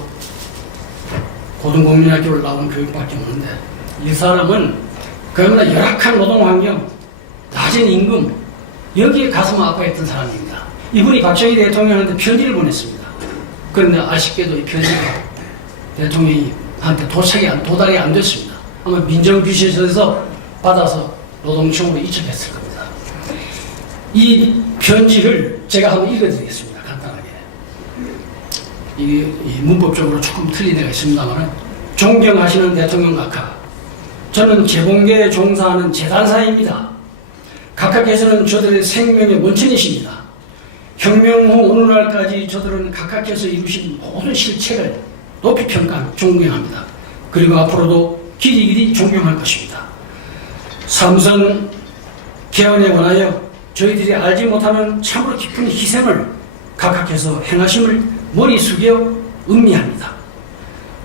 고등공민학교를 나온 교육밖에 없는데 이 사람은 그야말로 열악한 노동환경, 낮은 임금 여기에 가슴 아파했던 사람입니다. 이분이 박정희 대통령한테 편지를 보냈습니다. 그런데 아쉽게도 이 편지가 대통령한테 도달이 안 됐습니다. 아마 민정비서실에서 받아서 노동청으로 이첩했을 겁니다. 이 편지를 제가 한번 읽어드리겠습니다. 간단하게. 이 문법적으로 조금 틀린 데가 있습니다만 존경하시는 대통령 각하, 저는 재봉계에 종사하는 재단사입니다. 각하께서는 저들의 생명의 원천이십니다. 혁명 후 오늘날까지 저들은 각하께서 이루신 모든 실체를 높이 평가하고 존경합니다. 그리고 앞으로도 길이 존경할 것입니다. 삼선 개헌에 관하여 저희들이 알지 못하는 참으로 깊은 희생을 각하께서 행하심을 머리 숙여 음미합니다.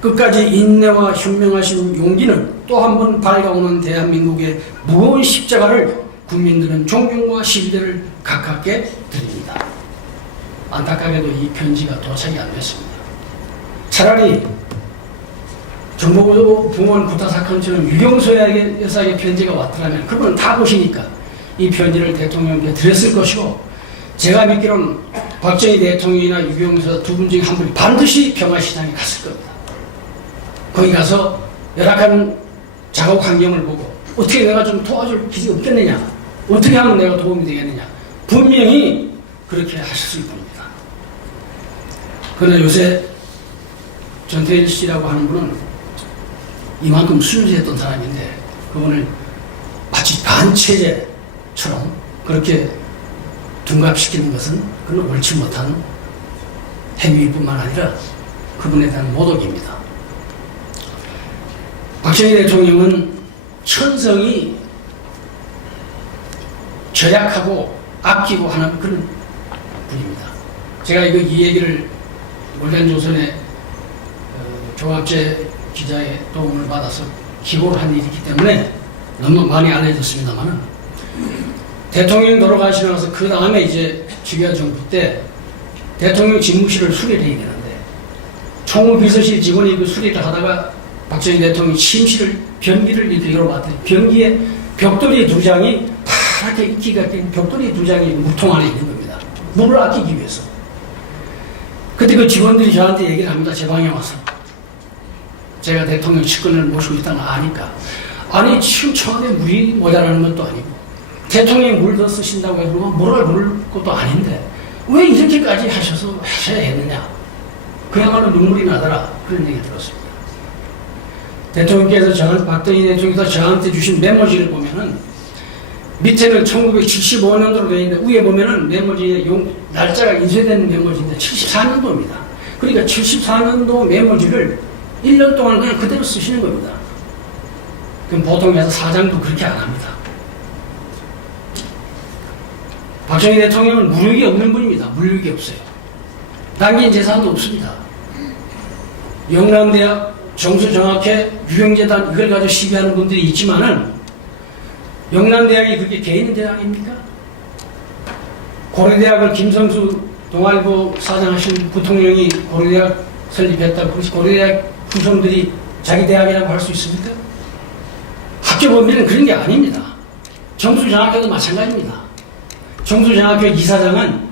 끝까지 인내와 현명하신 용기는 또 한 번 밝아오는 대한민국의 무거운 십자가를 국민들은 존경과 신뢰를 각하께 드립니다. 안타깝게도 이 편지가 도착이 안 됐습니다. 차라리 정보부 부문 구타 사건처럼 유경수 여사에게 편지가 왔더라면 그분은 다 보시니까 이 편지를 대통령께 드렸을 것이고 제가 믿기로는 박정희 대통령이나 유경수 두 분 중에 한 분이 반드시 평화시장에 갔을 겁니다. 거기 가서 열악한 작업 환경을 보고 어떻게 내가 좀 도와줄 길이 없겠느냐, 어떻게 하면 내가 도움이 되겠느냐, 분명히 그렇게 하셨을 겁니다. 그러나 요새 전태일 씨라고 하는 분은 이만큼 순수했던 사람인데 그분을 마치 반체제처럼 그렇게 둔갑시키는 것은 그는 옳지 못한 행위일 뿐만 아니라 그분에 대한 모독입니다. 박정희 대통령은 천성이 절약하고 아끼고 하는 그런 분입니다. 제가 이 얘기를 월간조선의 조합재 기자의 도움을 받아서 기고를 한 일이기 때문에 너무 많이 알려졌습니다만 대통령 돌아가시고 나서 그 다음에 이제 주기화 정부 때 대통령 집무실을 수리를 해야 되는데 총무비서실 직원이 그 수리를 하다가 박정희 대통령이 침실을 변기를 이렇게 열어봤더니 변기에 벽돌이 두 장이 파랗게 이끼가 낀 벽돌이 두 장이 물통 안에 있는 겁니다. 물을 아끼기 위해서. 그때 그 직원들이 저한테 얘기를 합니다. 제 방에 와서. 제가 대통령 측근을 모시고 있다는 거 아니까. 아니 지금 청와대 물이 모자라는 것도 아니고 대통령이 물 더 쓰신다고 해서 물을 부를 것도 아닌데 왜 이렇게까지 하셔야 했느냐. 그야말로 눈물이 나더라. 그런 얘기 들었습니다. 대통령께서 박정희 대통령께서 저한테 주신 메모지를 보면은 밑에는 1975년도로 되어 있는데 위에 보면은 메모지에 날짜가 인쇄된 메모지인데 74년도입니다. 그러니까 74년도 메모지를 1년 동안 그냥 그대로 쓰시는 겁니다. 그럼 보통 해서 사장도 그렇게 안 합니다. 박정희 대통령은 물욕이 없는 분입니다. 물욕이 없어요. 남긴 재산도 없습니다. 영남대학, 정수정학회, 유경재단 이걸 가지고 시비하는 분들이 있지만은 영남대학이 그렇게 개인 대학입니까? 고려대학을 김성수 동아일보 사장하신 부통령이 고려대학 설립했다고 그래서 고려대학 후손들이 자기 대학이라고 할 수 있습니까? 학교 범위는 그런 게 아닙니다. 정수정학회도 마찬가지입니다. 정수정학회 이사장은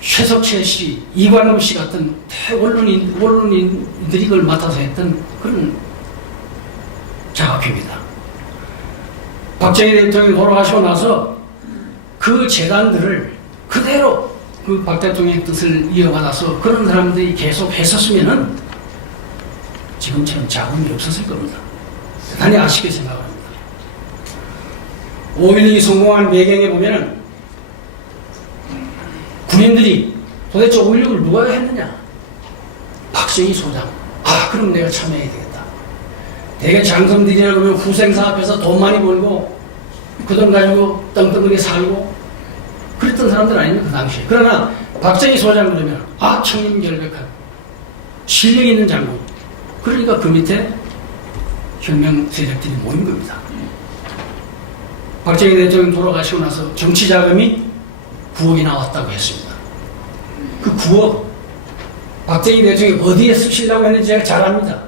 최석채 씨, 이관우 씨 같은 언론인들이 그걸 맡아서 했던 그런 장학회입니다. 박정희 대통령이 돌아가시고 나서 그 재단들을 그대로 그 박 대통령의 뜻을 이어받아서 그런 사람들이 계속 했었으면은 지금처럼 자금이 없었을 겁니다. 대단히 아쉽게 생각합니다. 5.16이 성공한 배경에 보면은 군인들이 도대체 5.16을 누가 했느냐? 박정희 소장. 아, 그럼 내가 참여해야 되겠다. 대개 장성들이라고 하면 후생사 앞에서 돈 많이 벌고 그 돈 가지고 떵떵하게 살고 그랬던 사람들 아닙니까 그 당시에. 그러나 박정희 소장 그러면 아, 청렴결백한 실력 있는 장군. 그러니까 그 밑에 혁명 세력들이 모인 겁니다. 박정희 대통령 돌아가시고 나서 정치자금이 9억이 나왔다고 했습니다. 그 9억 박정희 대통령이 어디에 쓰시려고 했는지 제가 잘 압니다.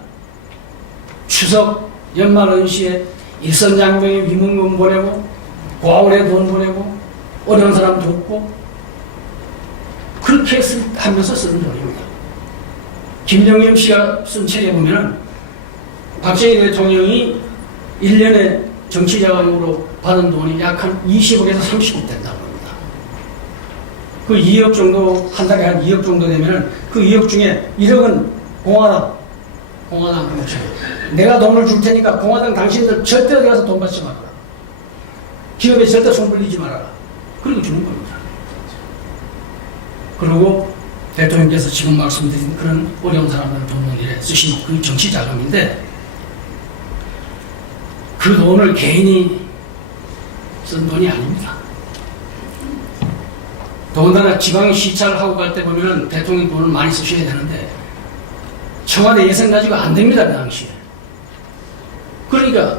추석 연말 연시에 일선장병에 위문금 보내고 고아원에 돈 보내고 어려운 사람 돕고 그렇게 하면서 쓰는 돈입니다. 김정일 씨가 쓴 책에 보면은 박정희 대통령이 1년에 정치자금으로 받은 돈이 약 한 20억에서 30억 된다고 합니다. 그 2억 정도, 한 달에 한 2억 정도 되면은 그 2억 중에 1억은 공화당 그렇죠. 내가 돈을 줄 테니까 공화당 당신들 절대 어디 가서 돈 받지 말아라. 기업에 절대 손 벌리지 말아라. 그리고 주는 겁니다. 그리고 대통령께서 지금 말씀드린 그런 어려운 사람들 돕는 일에 쓰신 그 정치 자금인데 그 돈을 개인이 쓴 돈이 아닙니다. 더군다나 지방에 시찰을 하고 갈 때 보면 대통령 돈을 많이 쓰셔야 되는데 청와대 예산 가지고 안 됩니다, 그 당시에. 그러니까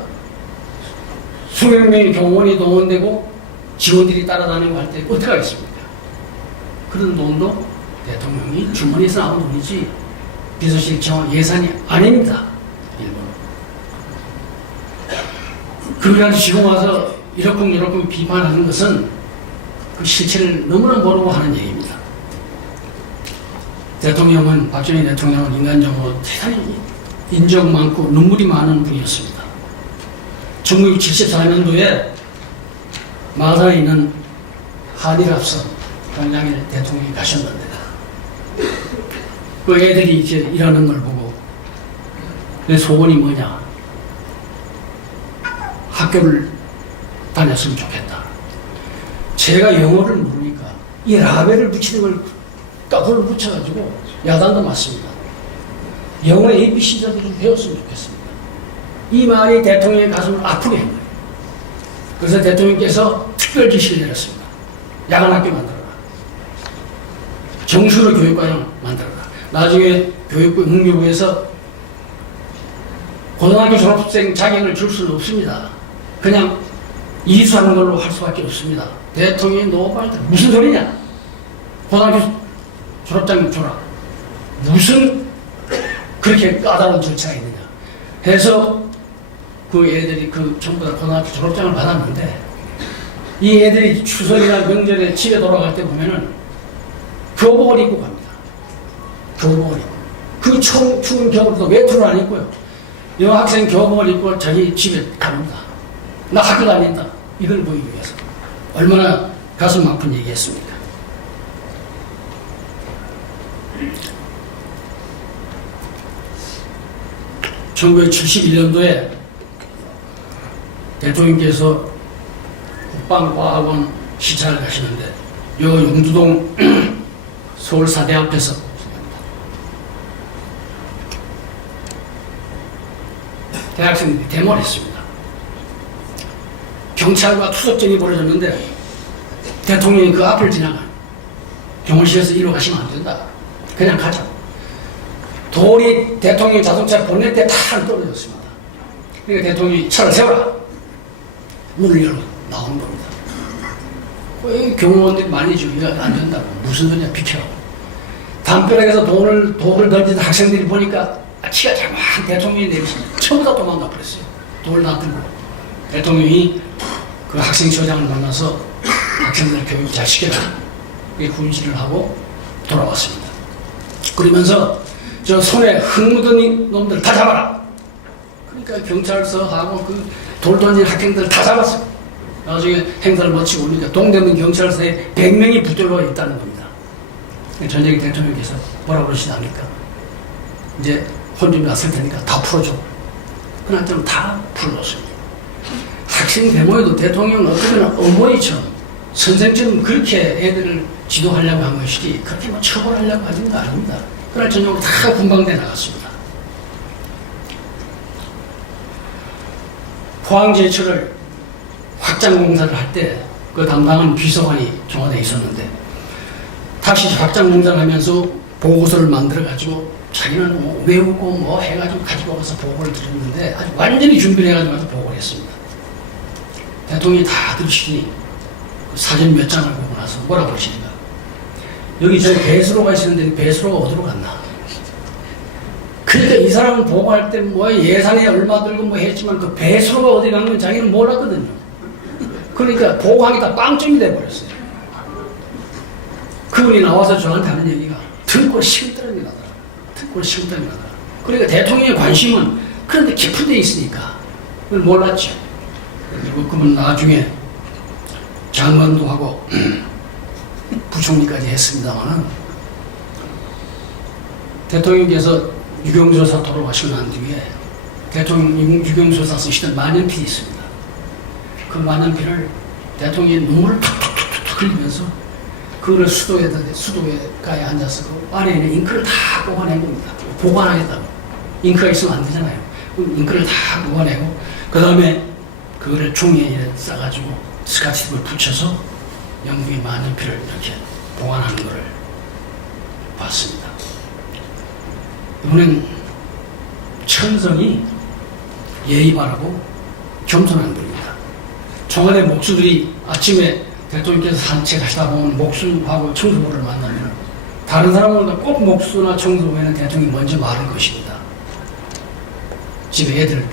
수백 명의 경호원이 동원되고 직원들이 따라다니고 할 때 어떻게 하겠습니까? 그런 돈도 대통령이 주머니에서 나온 돈이지 비서실 청와 예산이 아닙니다. 일본. 그래가지고 지금 와서 이렇쿵저렇쿵 비판하는 것은 그 실체를 너무나 모르고 하는 얘기입니다. 대통령은, 박정희 대통령은 인간적으로 대단히 인적 많고 눈물이 많은 분이었습니다. 1974년도에 마산에 있는 한일합성 현장에 대통령이 가셨는데 그 애들이 이제 일하는 걸 보고 내 소원이 뭐냐? 학교를 다녔으면 좋겠다. 제가 영어를 모르니까 이 라벨을 붙이는 걸 까불을 붙여가지고 야단도 맞습니다. 영어 ABC자도 좀 배웠으면 좋겠습니다. 이 말이 대통령의 가슴을 아프게 한 거예요. 그래서 대통령께서 특별 지시를 내렸습니다. 야간학교 만들어라. 정수로 교육과정 만들어라. 나중에 교육부 문교부에서 고등학교 졸업생 자격을 줄 수는 없습니다. 그냥 이수하는 걸로 할 수밖에 없습니다. 대통령이 노발대 무슨 소리냐? 고등학교 졸업장을 줘라. 무슨 그렇게 까다로운 절차가 있느냐? 해서 그 애들이 그 전부 다 고등학교 졸업장을 받았는데 이 애들이 추석이나 명절에 집에 돌아갈 때 보면은 교복을 입고 갑니다. 교복을 입고. 그 추운 겨울도 외투를 안 입고요. 여학생 교복을 입고 자기 집에 갑니다. 나 학교 다닌다. 이걸 보이기 위해서. 얼마나 가슴 아픈 얘기했습니까? (1971년도에) 대통령께서 국방과학원 시찰을 가시는데 요 용두동 서울사대 앞에서 대학생들이 데모를 했습니다. 경찰과 투석전이 벌어졌는데 대통령이 그 앞을 지나가요. 경호실에서 이리로 가시면 안 된다. 그냥 가자. 돌이 대통령 자동차 본넷에 탁 떨어졌습니다. 그러니까 대통령이 차를 세워라. 문을 열고 나오는 겁니다. 경호원들이 많이 주기가 안 된다고. 무슨 소리냐, 비켜. 담벼락에서 돌을 던지는 학생들이 보니까 키가 자그마한 대통령이 내리시면 전부 다 도망가 버렸어요. 돌을 다 들고. 대통령이 그 학생처장을 만나서 학생들 교육 잘 시켜라. 훈시를 하고 돌아왔습니다. 그러면서 저 손에 흙 묻은 놈들 다 잡아라. 그러니까 경찰서하고 그 돌 던진 학생들 다 잡았어요. 나중에 행사를 마치고 오니까 동대문 경찰서에 100명이 붙들려 있다는 겁니다. 전쟁 대통령께서 뭐라고 그러시답니까? 이제 혼좀 났을 테니까 다 풀어줘. 그날처럼 다 풀어줬습니다. 학생 데모에도 대통령은 어떻게 보면 어머니처럼 선생처럼 그렇게 애들을 지도하려고 한 것이지 그렇게 뭐 처벌하려고 하는 거 아닙니다. 그날 저녁으로 다 군방대 나갔습니다. 포항제철을 확장 공사를 할 때 그 담당한 비서관이 청와대에 있었는데 다시 확장 공사를 하면서 보고서를 만들어 가지고 자기는 뭐 외우고 뭐 해가지고 가지고 와서 보고를 드렸는데 아주 완전히 준비를 해가지고 와서 보고를 했습니다. 대통령이 다 들으시니 그 사진 몇 장을 보고 나서 뭐라고 그러시는가? 여기 저 배수로가 있었는데 배수로가 어디로 갔나? 그러니까 이 사람은 보고할 때 뭐 예산에 얼마 들고 뭐 했지만 그 배수로가 어디 간 건 자기는 몰랐거든요. 그러니까 보고하기 다 빵점이 돼버렸어요. 그분이 나와서 저한테 하는 얘기가 등골 식은땀이 나더라. 등골 식은땀이 나더라. 그러니까 대통령의 관심은 그런데 깊은 데 있으니까 그걸 몰랐죠. 그리고 그분 나중에 장관도 하고 부총리까지 했습니다만 대통령께서 유경조사 돌아가시고 난 뒤에 대통령 유경조사 쓰시던 만년필이 있습니다. 그 만년필을 대통령이 눈물을 툭툭툭툭 흘리면서 그거를 수도에가에 앉아서 그 안에 있는 잉크를 다 뽑아낸 겁니다. 보관하겠다고. 잉크가 있으면 안 되잖아요. 잉크를 다 뽑아내고 그 다음에 그거를 종이에 싸가지고 스카치탭을 붙여서 영국의 만년필을 이렇게 보관하는 것을 봤습니다. 이번엔 천성이 예의 바르고 겸손한 분입니다. 청와대 목수들이 아침에 대통령께서 산책하시다 보면 목수하고 청소부를 만나면 다른 사람보다 꼭 목수나 청소부에는 대통령이 먼저 말할 것입니다. 집에 애들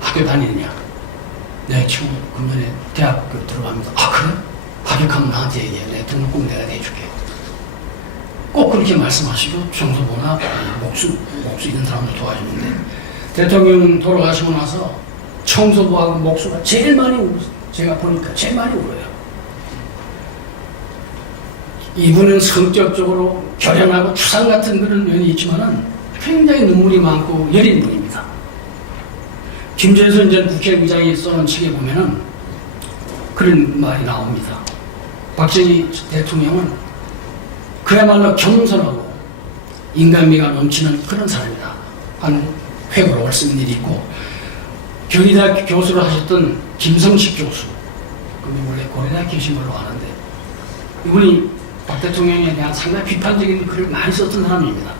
학교 다니느냐? 내 친구 금년에 대학교 들어갑니다. 아 그래? 합격하면 나한테 얘기해. 내 등록금 내가 내줄게. 꼭 그렇게 말씀하시고 청소부나 목수 이런 사람들 도와주는데 대통령 돌아가시고 나서 청소부하고 목수가 제일 많이 울었어요. 제가 보니까 제일 많이 울어요. 이분은 성격적으로 결연하고 추상 같은 그런 면이 있지만은 굉장히 눈물이 많고 여린 분입니다. 김재선 전 국회의장이 써놓은 책에 보면은 그런 말이 나옵니다. 박정희 대통령은 그야말로 겸손하고 인간미가 넘치는 그런 사람이다. 한 회고를 얽쓴 일이 있고 경희대학 교수를 하셨던 김성식 교수, 그분이 원래 고려대학 계신 걸로 아는데 이분이 박 대통령에 대한 상당히 비판적인 글을 많이 썼던 사람입니다.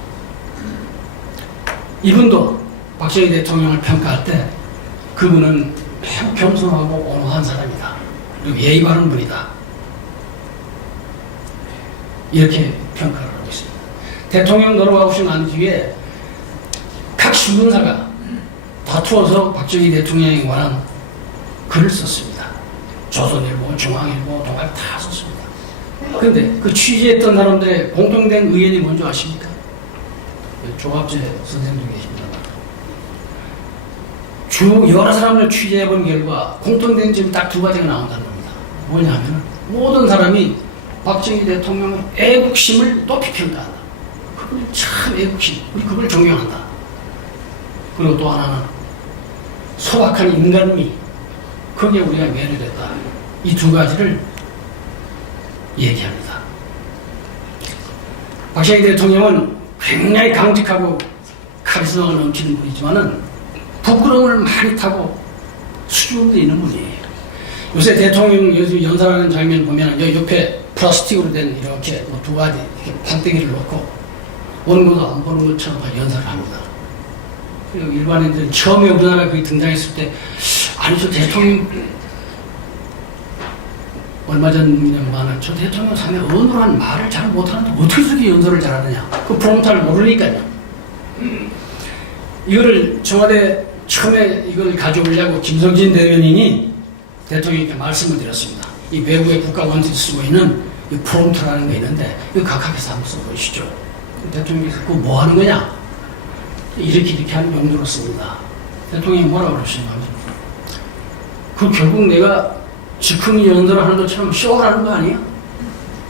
이분도 박정희 대통령을 평가할 때 그분은 매우 겸손하고 온화한 사람이다. 그리고 예의 바른 분이다. 이렇게 평가를 하고 있습니다. 대통령 돌아가시고 난 뒤에 각 신문사가 다투어서 박정희 대통령에 관한 글을 썼습니다. 조선일보, 중앙일보, 동아일보 다 썼습니다. 그런데 그 취재했던 사람들의 공통된 의견이 뭔지 아십니까? 조갑재 선생님도 계십니다. 쭉 여러 사람을 취재해본 결과 공통된 점이 딱 두 가지가 나온다는 겁니다. 뭐냐면 모든 사람이 박정희 대통령의 애국심을 높이 평가한다. 그분이 참 애국심, 우리 그걸 존경한다. 그리고 또 하나는 소박한 인간미, 거기에 우리가 매료됐다. 이 두 가지를 얘기합니다. 박정희 대통령은 굉장히 강직하고 카리스마가 넘치는 분이지만은 부끄러움을 많이 타고 수줍음도 있는 분이에요. 요새 대통령 요즘 연설하는 장면 보면 여기 옆에 플라스틱으로 된 이렇게 뭐 두 가지 이렇게 판때기를 놓고 보는 것도 안 보는 것처럼 연설을 합니다. 그리고 일반인들은 처음에 우리나라에 거기 등장했을 때 아니 저 대통령 얼마 전에는 저 대통령 상에 어눌한 말을 잘 못하는데 어떻게 저렇게 연설을 잘하느냐. 그 프롬프터를 모르니까요. 이거를 청와대 처음에 이걸 가져오려고 김성진 대변인이 대통령께 말씀을 드렸습니다. 이 외국의 국가원들이 쓰고 있는 이 프롬프터라는 게 있는데 이거 각하께서 한번 써보시죠. 대통령께서 그거 뭐 하는 거냐? 이렇게 하는 용도로 씁니다. 대통령이 뭐라고 그러시는가? 그 결국 내가 즉흥 연설을 하는 것처럼 쇼를 하는 거 아니야?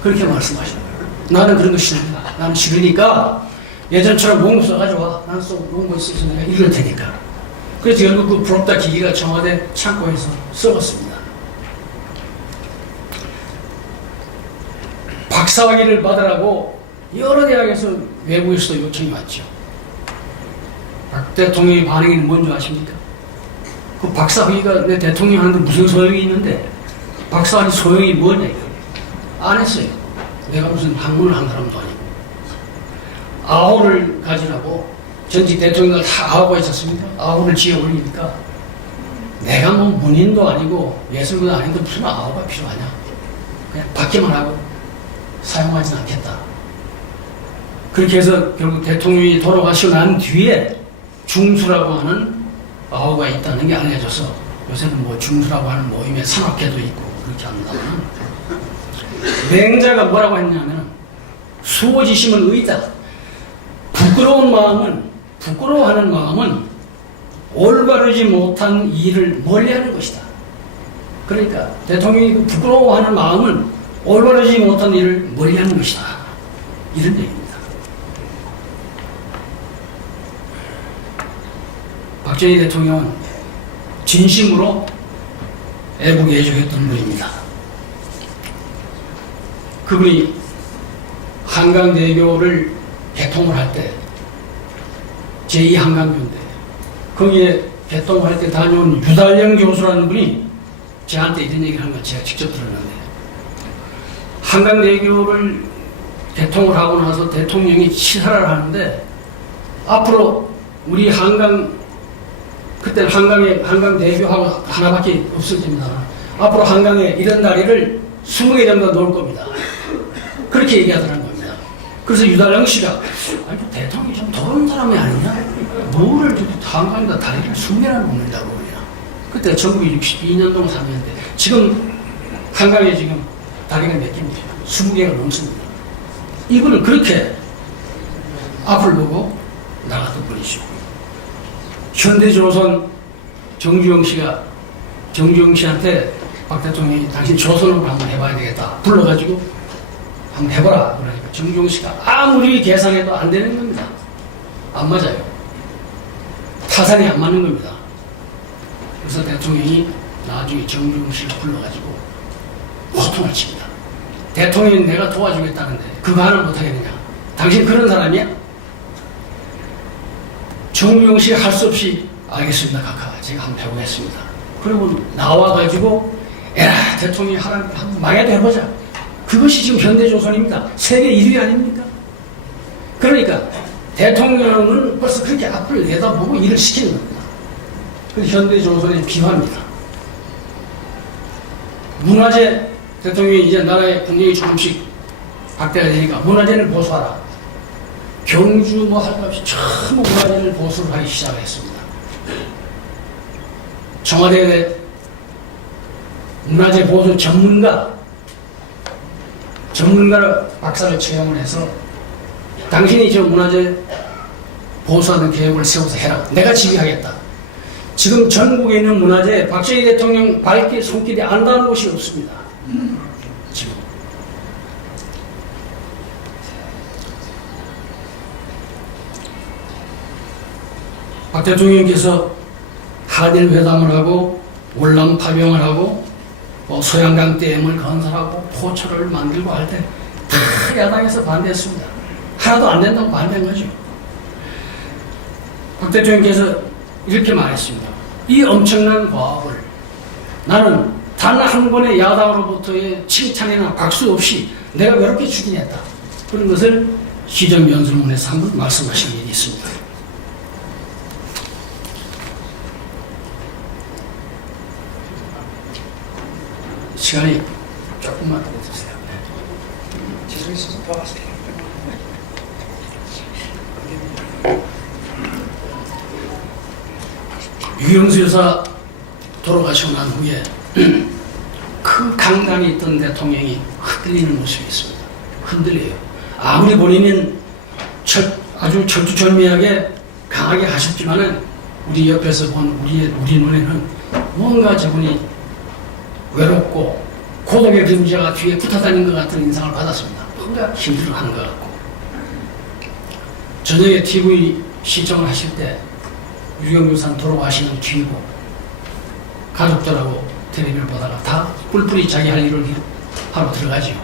그렇게 말씀하시는 거예요. 나는 그런 거 싫습니다. 나는 싫으니까 예전처럼 원고 써가지고 와. 나는 원고 있어서 내가 읽을 테니까. 그래서 결국 그 프롬프터 기기가 청와대 창고에서 썩었습니다. 박사학위를 받으라고 여러 대학에서 외국에서 요청이 왔죠. 박 대통령의 반응이 뭔지 아십니까? 그 박사학위가 내 대통령 하는데 무슨 소용이 있는데 박사학위 소용이 뭐냐 이거. 안 했어요. 내가 무슨 학문을 한 사람도 아니고. 아호를 가지라고 전직 대통령들 다 아호가 있었습니다. 아호를 지어 올리니까 내가 뭐 문인도 아니고 예술가도 아닌데 무슨 아호가 필요하냐. 그냥 받기만 하고 사용하진 않겠다. 그렇게 해서 결국 대통령이 돌아가시고 난 뒤에 중수라고 하는 아호가 있다는 게 알려져서 요새는 뭐 중수라고 하는 모임에 산악회도 있고 그렇게 합니다만 맹자가 뭐라고 했냐면 수호지심은 의다. 부끄러워하는 마음은 올바르지 못한 일을 멀리하는 것이다. 그러니까 대통령이 그 부끄러워하는 마음은 올바르지 못한 일을 멀리하는 것이다. 이런 얘기입니다. 박정희 대통령은 진심으로 애국 애족했던 분입니다. 그분이 한강대교를 개통을 할 때 제2한강교인데 거기에 개통할 때 다녀온 유달령 교수라는 분이 저한테 이런 얘기를 하는 걸 제가 직접 들었는데 한강대교를 개통을 하고 나서 대통령이 시사를 하는데 앞으로 우리 한강 그때 한강대교하고 하나밖에 없어집니다. 앞으로 한강에 이런 다리를 20개 정도 놓을 겁니다. 그렇게 얘기하더라는 겁니다. 그래서 유달령 씨가 아니 대통령이 좀 더러운 사람이 아니냐? 뭐를 한강에다 다리를 20개나 놓는다고 그러냐? 그때 1962년동 3년인데 지금 한강에 지금 다리가 몇 개입니까? 20개가 넘습니다. 이분은 그렇게 앞을 보고 나갔던 분이죠. 현대조선 정주영 씨한테 박 대통령이 당신 조선으로 한번 해봐야 되겠다. 불러가지고 한번 해봐라. 그러니까 정주영 씨가 아무리 계산해도 안 되는 겁니다. 안 맞아요. 타산이 안 맞는 겁니다. 그래서 대통령이 나중에 정주영 씨를 불러가지고 호통을 칩니다. 대통령이 내가 도와주겠다는데 그거 하나 못하겠느냐? 당신 그런 사람이야? 정주영 씨가 할 수 없이 알겠습니다. 각하 제가 한번 해보겠습니다. 그리고 나와가지고 에라 대통령이 하라는 한번 망해도 해보자. 그것이 지금 현대조선입니다. 세계 1위 아닙니까? 그러니까 대통령은 벌써 그렇게 앞을 내다보고 일을 시키는 겁니다. 그 현대조선의 비화입니다. 문화재 대통령이 이제 나라의 국력이 조금씩 확대가 되니까 문화재를 보수하라. 경주 뭐 할 것 없이 전부 문화재를 보수를 하기 시작했습니다. 청와대 문화재 보수 전문가 박사를 채용을 해서 당신이 저 문화재 보수하는 계획을 세워서 해라. 내가 지휘하겠다. 지금 전국에 있는 문화재 박정희 대통령 발길 손길이 안 닿는 곳이 없습니다. 지금. 박 대통령께서 한일 회담을 하고 월남 파병을 하고 소양강 댐을 건설하고 포철을 만들고 할 때 다 야당에서 반대했습니다. 하나도 안 된다고 반대한 거죠. 박 대통령께서 이렇게 말했습니다. 이 엄청난 과업을 나는 단 한 번의 야당으로부터의 칭찬이나 박수 없이 내가 외롭게 추진했다. 그런 것을 시정연설문에서 한번 말씀하신 일이 있습니다. 시간이 조금만 더 주세요. 지성이 있어서 더 하세요. 유경수 여사 돌아가시고 난 후에 그 강단이 있던 대통령이 흔들리는 모습이 있습니다. 흔들려요. 아무리 본인은 아주 철두철미하게 강하게 하셨지만은 우리 옆에서 본 우리 눈에는 뭔가 저분이 외롭고 고독의 그림자가 뒤에 붙어다닌 것 같은 인상을 받았습니다. 뭔가 힘들어하는 것 같고. 저녁에 TV 시청을 하실 때 유경규 여사 돌아가시는 뒤고 가족들하고 텔레비를 보다가 다 뿔뿔이 자기 할 일을 하러 들어가지요.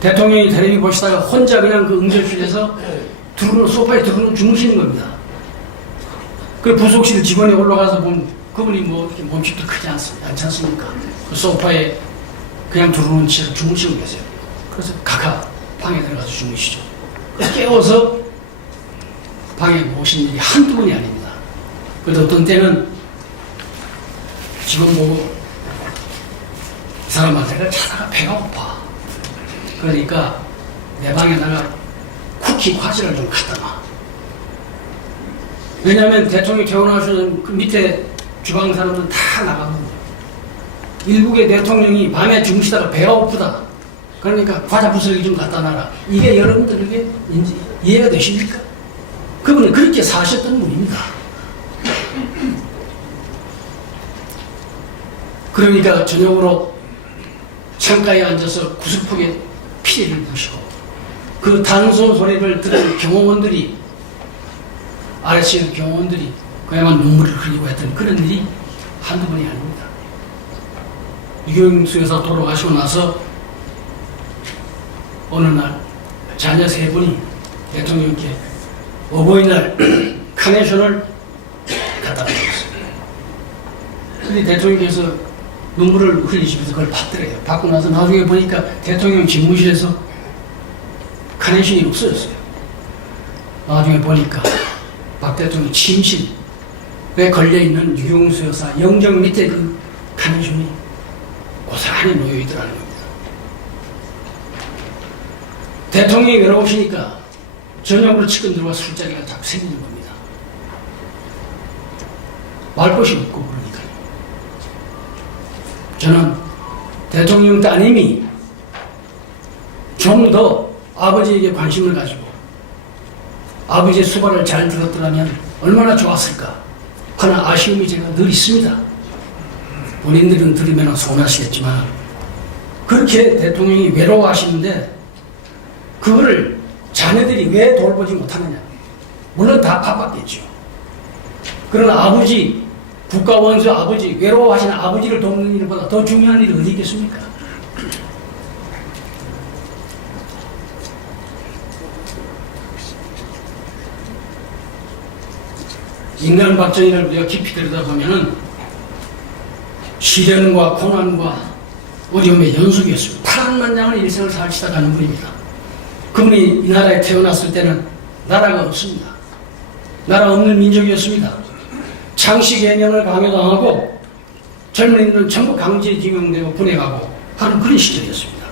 대통령이 텔레비 보시다가 혼자 그냥 그 응접실에서 소파에 들어오는 주무시는 겁니다. 그 부속실 직원이 올라가서 보면 그분이 뭐 이렇게 몸집도 크지 않습니까? 그 소파에 그냥 들어오는 채로 주무시고 계세요. 그래서 각하 방에 들어가서 주무시죠. 깨워서 방에 모신 일이 한두 번이 아닙니다. 그래도 어떤 때는 직원 보고 이 사람한테 자다가 배가 고파. 그러니까 내 방에다가 쿠키 과자를 좀 갖다 놔. 왜냐하면 대통령이 퇴원하시는 그 밑에 주방 사람들은 다 나가고 일국의 대통령이 밤에 주무시다가 배가 고프다. 그러니까 과자 부스러기 좀 갖다 놔라. 이게 여러분들에게 이해가 되십니까? 그분은 그렇게 사셨던 분입니다. 그러니까 저녁으로 창가에 앉아서 구슬프게 피리를 부시고 그 단소 소리를 들은 경호원들이 아래층 있는 경호원들이 그야말로 눈물을 흘리고 했던 그런 일이 한두 번이 아닙니다. 유경수 여사 돌아가시고 나서 어느 날 자녀 세 분이 대통령께 어버이날 카네이션을 갖다 드렸습니다. 근데 대통령께서 눈물을 흘리시면서 그걸 받더래요. 받고 나서 나중에 보니까 대통령 집무실에서 카네이션이 없어졌어요. 나중에 보니까 박 대통령 침실에 걸려있는 유경수 여사 영정 밑에 그 카네이션이 고스란히 놓여있더라는 겁니다. 대통령이 외로우시니까 저녁으로 치권 들어와 술자리가 다 생기는 겁니다. 말 것이 없고 그러니까요. 저는 대통령 따님이 좀 더 아버지에게 관심을 가지고 아버지의 수발을 잘 들었더라면 얼마나 좋았을까 하는 아쉬움이 제가 늘 있습니다. 본인들은 들으면 서운하시겠지만 그렇게 대통령이 외로워하시는데 그거를 자녀들이 왜 돌보지 못하느냐. 물론 다 바빴겠죠. 그러나 아버지, 국가원수 아버지, 외로워하시는 아버지를 돕는 일보다 더 중요한 일이 어디 있겠습니까? 인간 발전을 우리가 깊이 들여다보면은 시련과 고난과 어려움의 연속이었습니다. 파란만장한 일생을 살시다 가는 분입니다. 그분이 이 나라에 태어났을 때는 나라가 없습니다. 나라 없는 민족이었습니다. 창씨 개명을 강요당하고 젊은이들은 전부 강제징용되고 분해가고 하는 그런 시절이었습니다.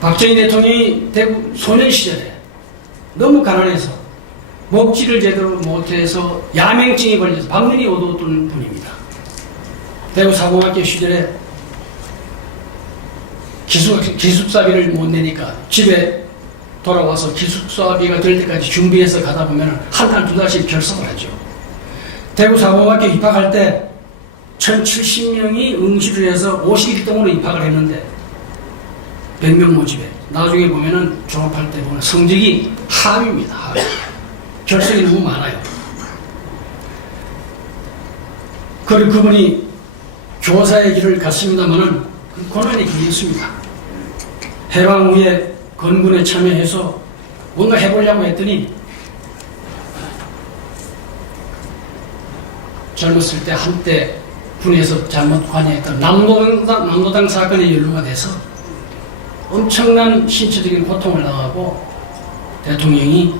박정희 대통령이 대구 소년 시절에 너무 가난해서 먹지를 제대로 못해서 야맹증이 걸려서 방문이 얻어오던 분입니다. 대구 사공학교 시절에 기숙사비를 못 내니까 집에 돌아와서 기숙사비가 될 때까지 준비해서 가다 보면 한 달, 두 달씩 결석을 하죠. 대구 사공학교 입학할 때 1070명이 응시를 해서 51등으로 입학을 했는데 100명 모집에 나중에 보면은 졸업할 때 보면 성적이 하위입니다. 하위. 결석이 너무 많아요. 그리고 그분이 교사의 길을 갔습니다마는 고난의 길이었습니다. 해방 후에 건군에 참여해서 뭔가 해보려고 했더니 젊었을 때 한때 군에서 잘못 관여했던 남도당 사건에 연루가 돼서 엄청난 신체적인 고통을 당하고 대통령이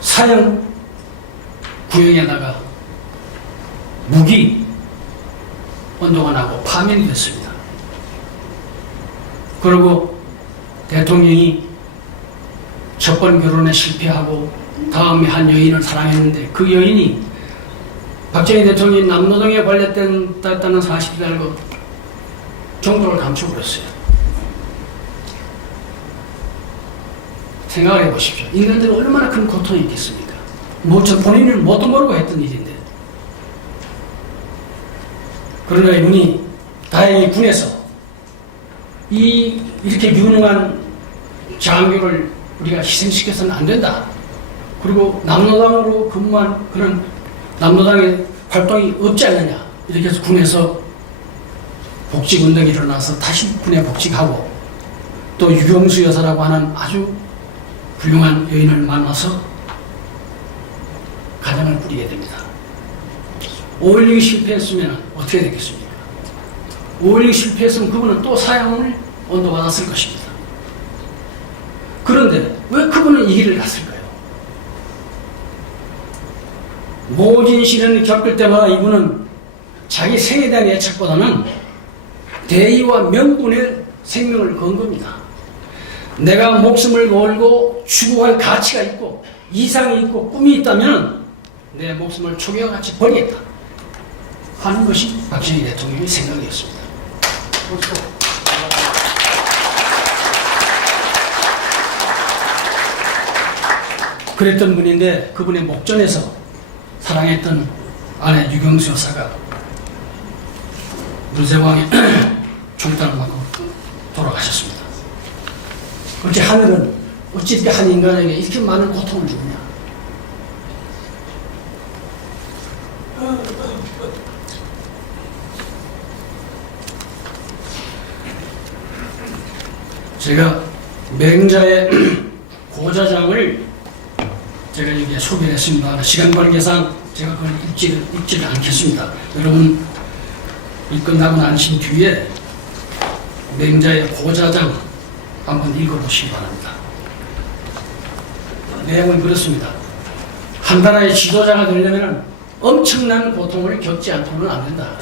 사형 구형에다가 무기 운동을 하고 파면이 됐습니다. 그리고 대통령이 첫 번 결혼에 실패하고 다음에 한 여인을 사랑했는데 그 여인이 박정희 대통령이 남노동에 관련됐다는 사실을 알고 정도를 감춰버렸어요. 생각을 해보십시오. 인간들은 얼마나 큰 고통이 있겠습니까? 저 본인을 뭣도 모르고 했던 일인데. 그러나 이분이 다행히 군에서 이렇게 유능한 장교를 우리가 희생시켜서는 안 된다. 그리고 남노당으로 근무한 그런 남노당의 활동이 없지 않느냐. 이렇게 해서 군에서 복직운동이 일어나서 다시 군에 복직하고 또 유경수 여사라고 하는 아주 훌륭한 여인을 만나서 가정을 꾸리게 됩니다. 5.16이 실패했으면 어떻게 됐겠습니까? 5.16이 실패했으면 그분은 또 사형을 언도받았을 것입니다. 그런데 왜 그분은 이 길을 갔을까요? 모진 시련을 겪을 때마다 이분은 자기 생에 대한 애착보다는 대의와 명분의 생명을 건 겁니다. 내가 목숨을 걸고 추구할 가치가 있고 이상이 있고 꿈이 있다면 내 목숨을 초기와 같이 버리겠다 하는 것이 박정희 대통령의 생각이었습니다. 그랬던 분인데 그분의 목전에서 사랑했던 아내 유경수 여사가 문세왕의 총탄을 맞고 돌아가셨습니다. 어찌 하늘은 어찌 이렇게 한 인간에게 이렇게 많은 고통을 주느냐. 제가 맹자의 고자장을 제가 여기에 소개를 했습니다. 시간 관계상 제가 그걸 읽지를 않겠습니다. 여러분 이 끝나고 나신 뒤에 맹자의 고자장 한번 읽어보시기 바랍니다. 내용은 그렇습니다. 한 나라의 지도자가 되려면 엄청난 고통을 겪지 않고는 안 된다.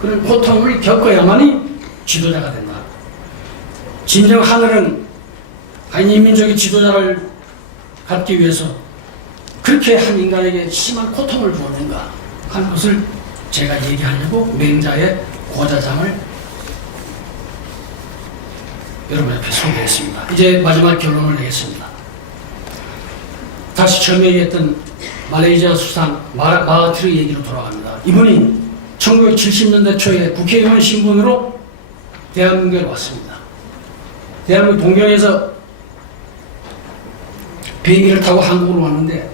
그런 고통을 겪어야만이 지도자가 된다. 진정 하늘은 한 인민족의 지도자를 갖기 위해서 그렇게 한 인간에게 심한 고통을 주었는가 하는 것을 제가 얘기하려고 맹자의 고자장을 여러분 앞에 소개했습니다. 이제 마지막 결론을 내겠습니다. 다시 처음에 얘기했던 말레이시아 수상 마하티르 얘기로 돌아갑니다. 이분이 1970년대 초에 국회의원 신분으로 대한민국에 왔습니다. 대한민국 동경에서 비행기를 타고 한국으로 왔는데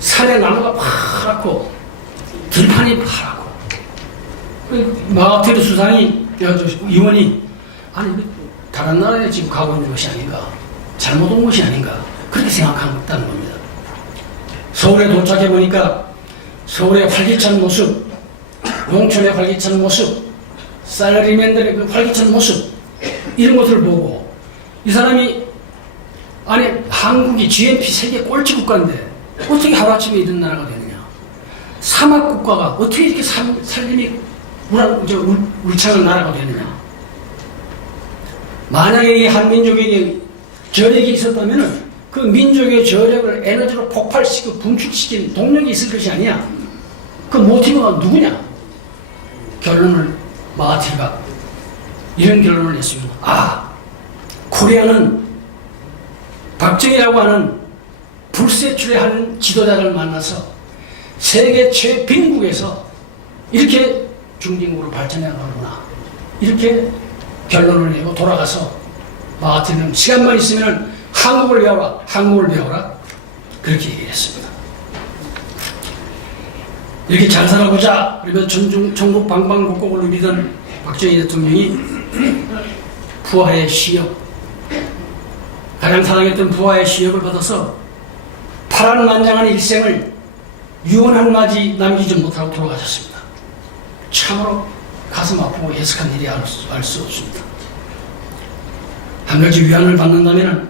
산에 나무가 파랗고 들판이 파랗고 마하티르 수상이 의원이 아니 다른 나라에 지금 가고 있는 것이 아닌가, 잘못 온 것이 아닌가 그렇게 생각한다는 겁니다. 서울에 도착해 보니까 서울의 활기찬 모습, 농촌의 활기찬 모습, 쌀리맨들의 그 활기찬 모습 이런 것을 보고 이 사람이 아니 한국이 GNP 세계 꼴찌 국가인데 어떻게 하루아침에 이런 나라가 되느냐, 사막 국가가 어떻게 이렇게 살림이 울창한 나라가 되느냐. 만약에 이 한민족에게 저력이 있었다면 그 민족의 저력을 에너지로 폭발시키고 분출시킨 동력이 있을 것이 아니야. 그 모티브가 누구냐? 결론을 마하티르가 이런 결론을 냈습니다. 아, 코리아는 박정희라고 하는 불세출의 지도자를 만나서 세계 최빈국에서 이렇게 중진국으로 발전해 나가구나. 이렇게 결론을 내고 돌아가서 마하티르는 시간만 있으면 한국을 배워라, 한국을 배워라. 그렇게 얘기했습니다. 이렇게 잘 살아보자. 그러면 전국 방방곡곡을 누리던 박정희 대통령이 부하의 시역, 가장 사랑했던 부하의 시역을 받아서 파란만장한 일생을 유언 한마디 남기지 못하고 돌아가셨습니다. 참으로 가슴 아프고 애석한 일이 알 수 없습니다. 한 가지 위안을 받는다면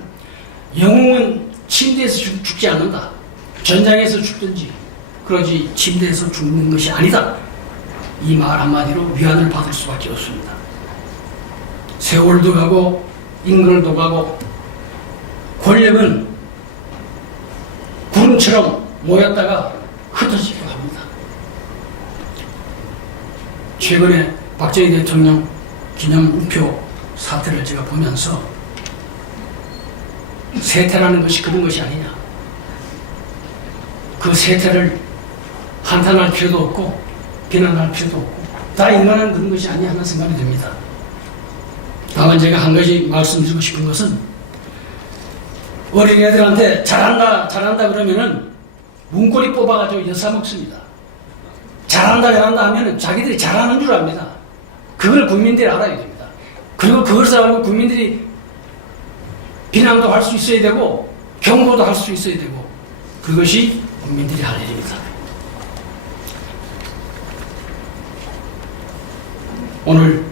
영웅은 침대에서 죽지 않는다. 전장에서 죽든지 그러지 침대에서 죽는 것이 아니다. 이 말 한마디로 위안을 받을 수밖에 없습니다. 세월도 가고 인걸도 가고 권력은 구름처럼 모였다가 흩어지기도 합니다. 최근에 박정희 대통령 기념우표 사태를 제가 보면서 세태라는 것이 그런 것이 아니냐. 그 세태를 한탄할 필요도 없고 비난할 필요도 없고 다 인간은 그런 것이 아니냐 하는 생각이 듭니다. 다만 제가 한 가지 말씀드리고 싶은 것은 어린애들한테 잘한다 잘한다 그러면은 문고리 뽑아가지고 엿사먹습니다. 잘한다 하면은 자기들이 잘하는 줄 압니다. 그걸 국민들이 알아야 됩니다. 그리고 그것을 알고 국민들이 비난도 할 수 있어야 되고 경고도 할 수 있어야 되고 그것이 국민들이 할 일입니다. 오늘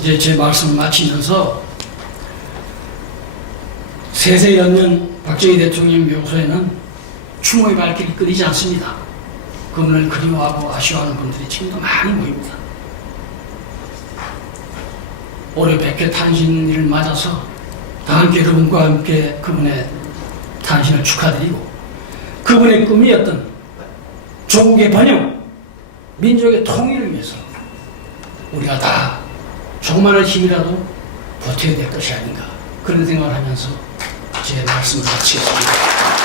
이제 제 말씀을 마치면서 세세 연년 박정희 대통령 묘소에는 추모의 발길이 끊이지 않습니다. 그분을 그리워하고 아쉬워하는 분들이 지금도 많이 모입니다. 올해 100회 탄신일을 맞아서 다 함께 여러분과 함께 그분의 탄신을 축하드리고 그분의 꿈이었던 조국의 번영, 민족의 통일을 위해서 우리가 다 조그마한 힘이라도 보태야 될 것이 아닌가 그런 생각을 하면서 제 말씀을 마치겠습니다.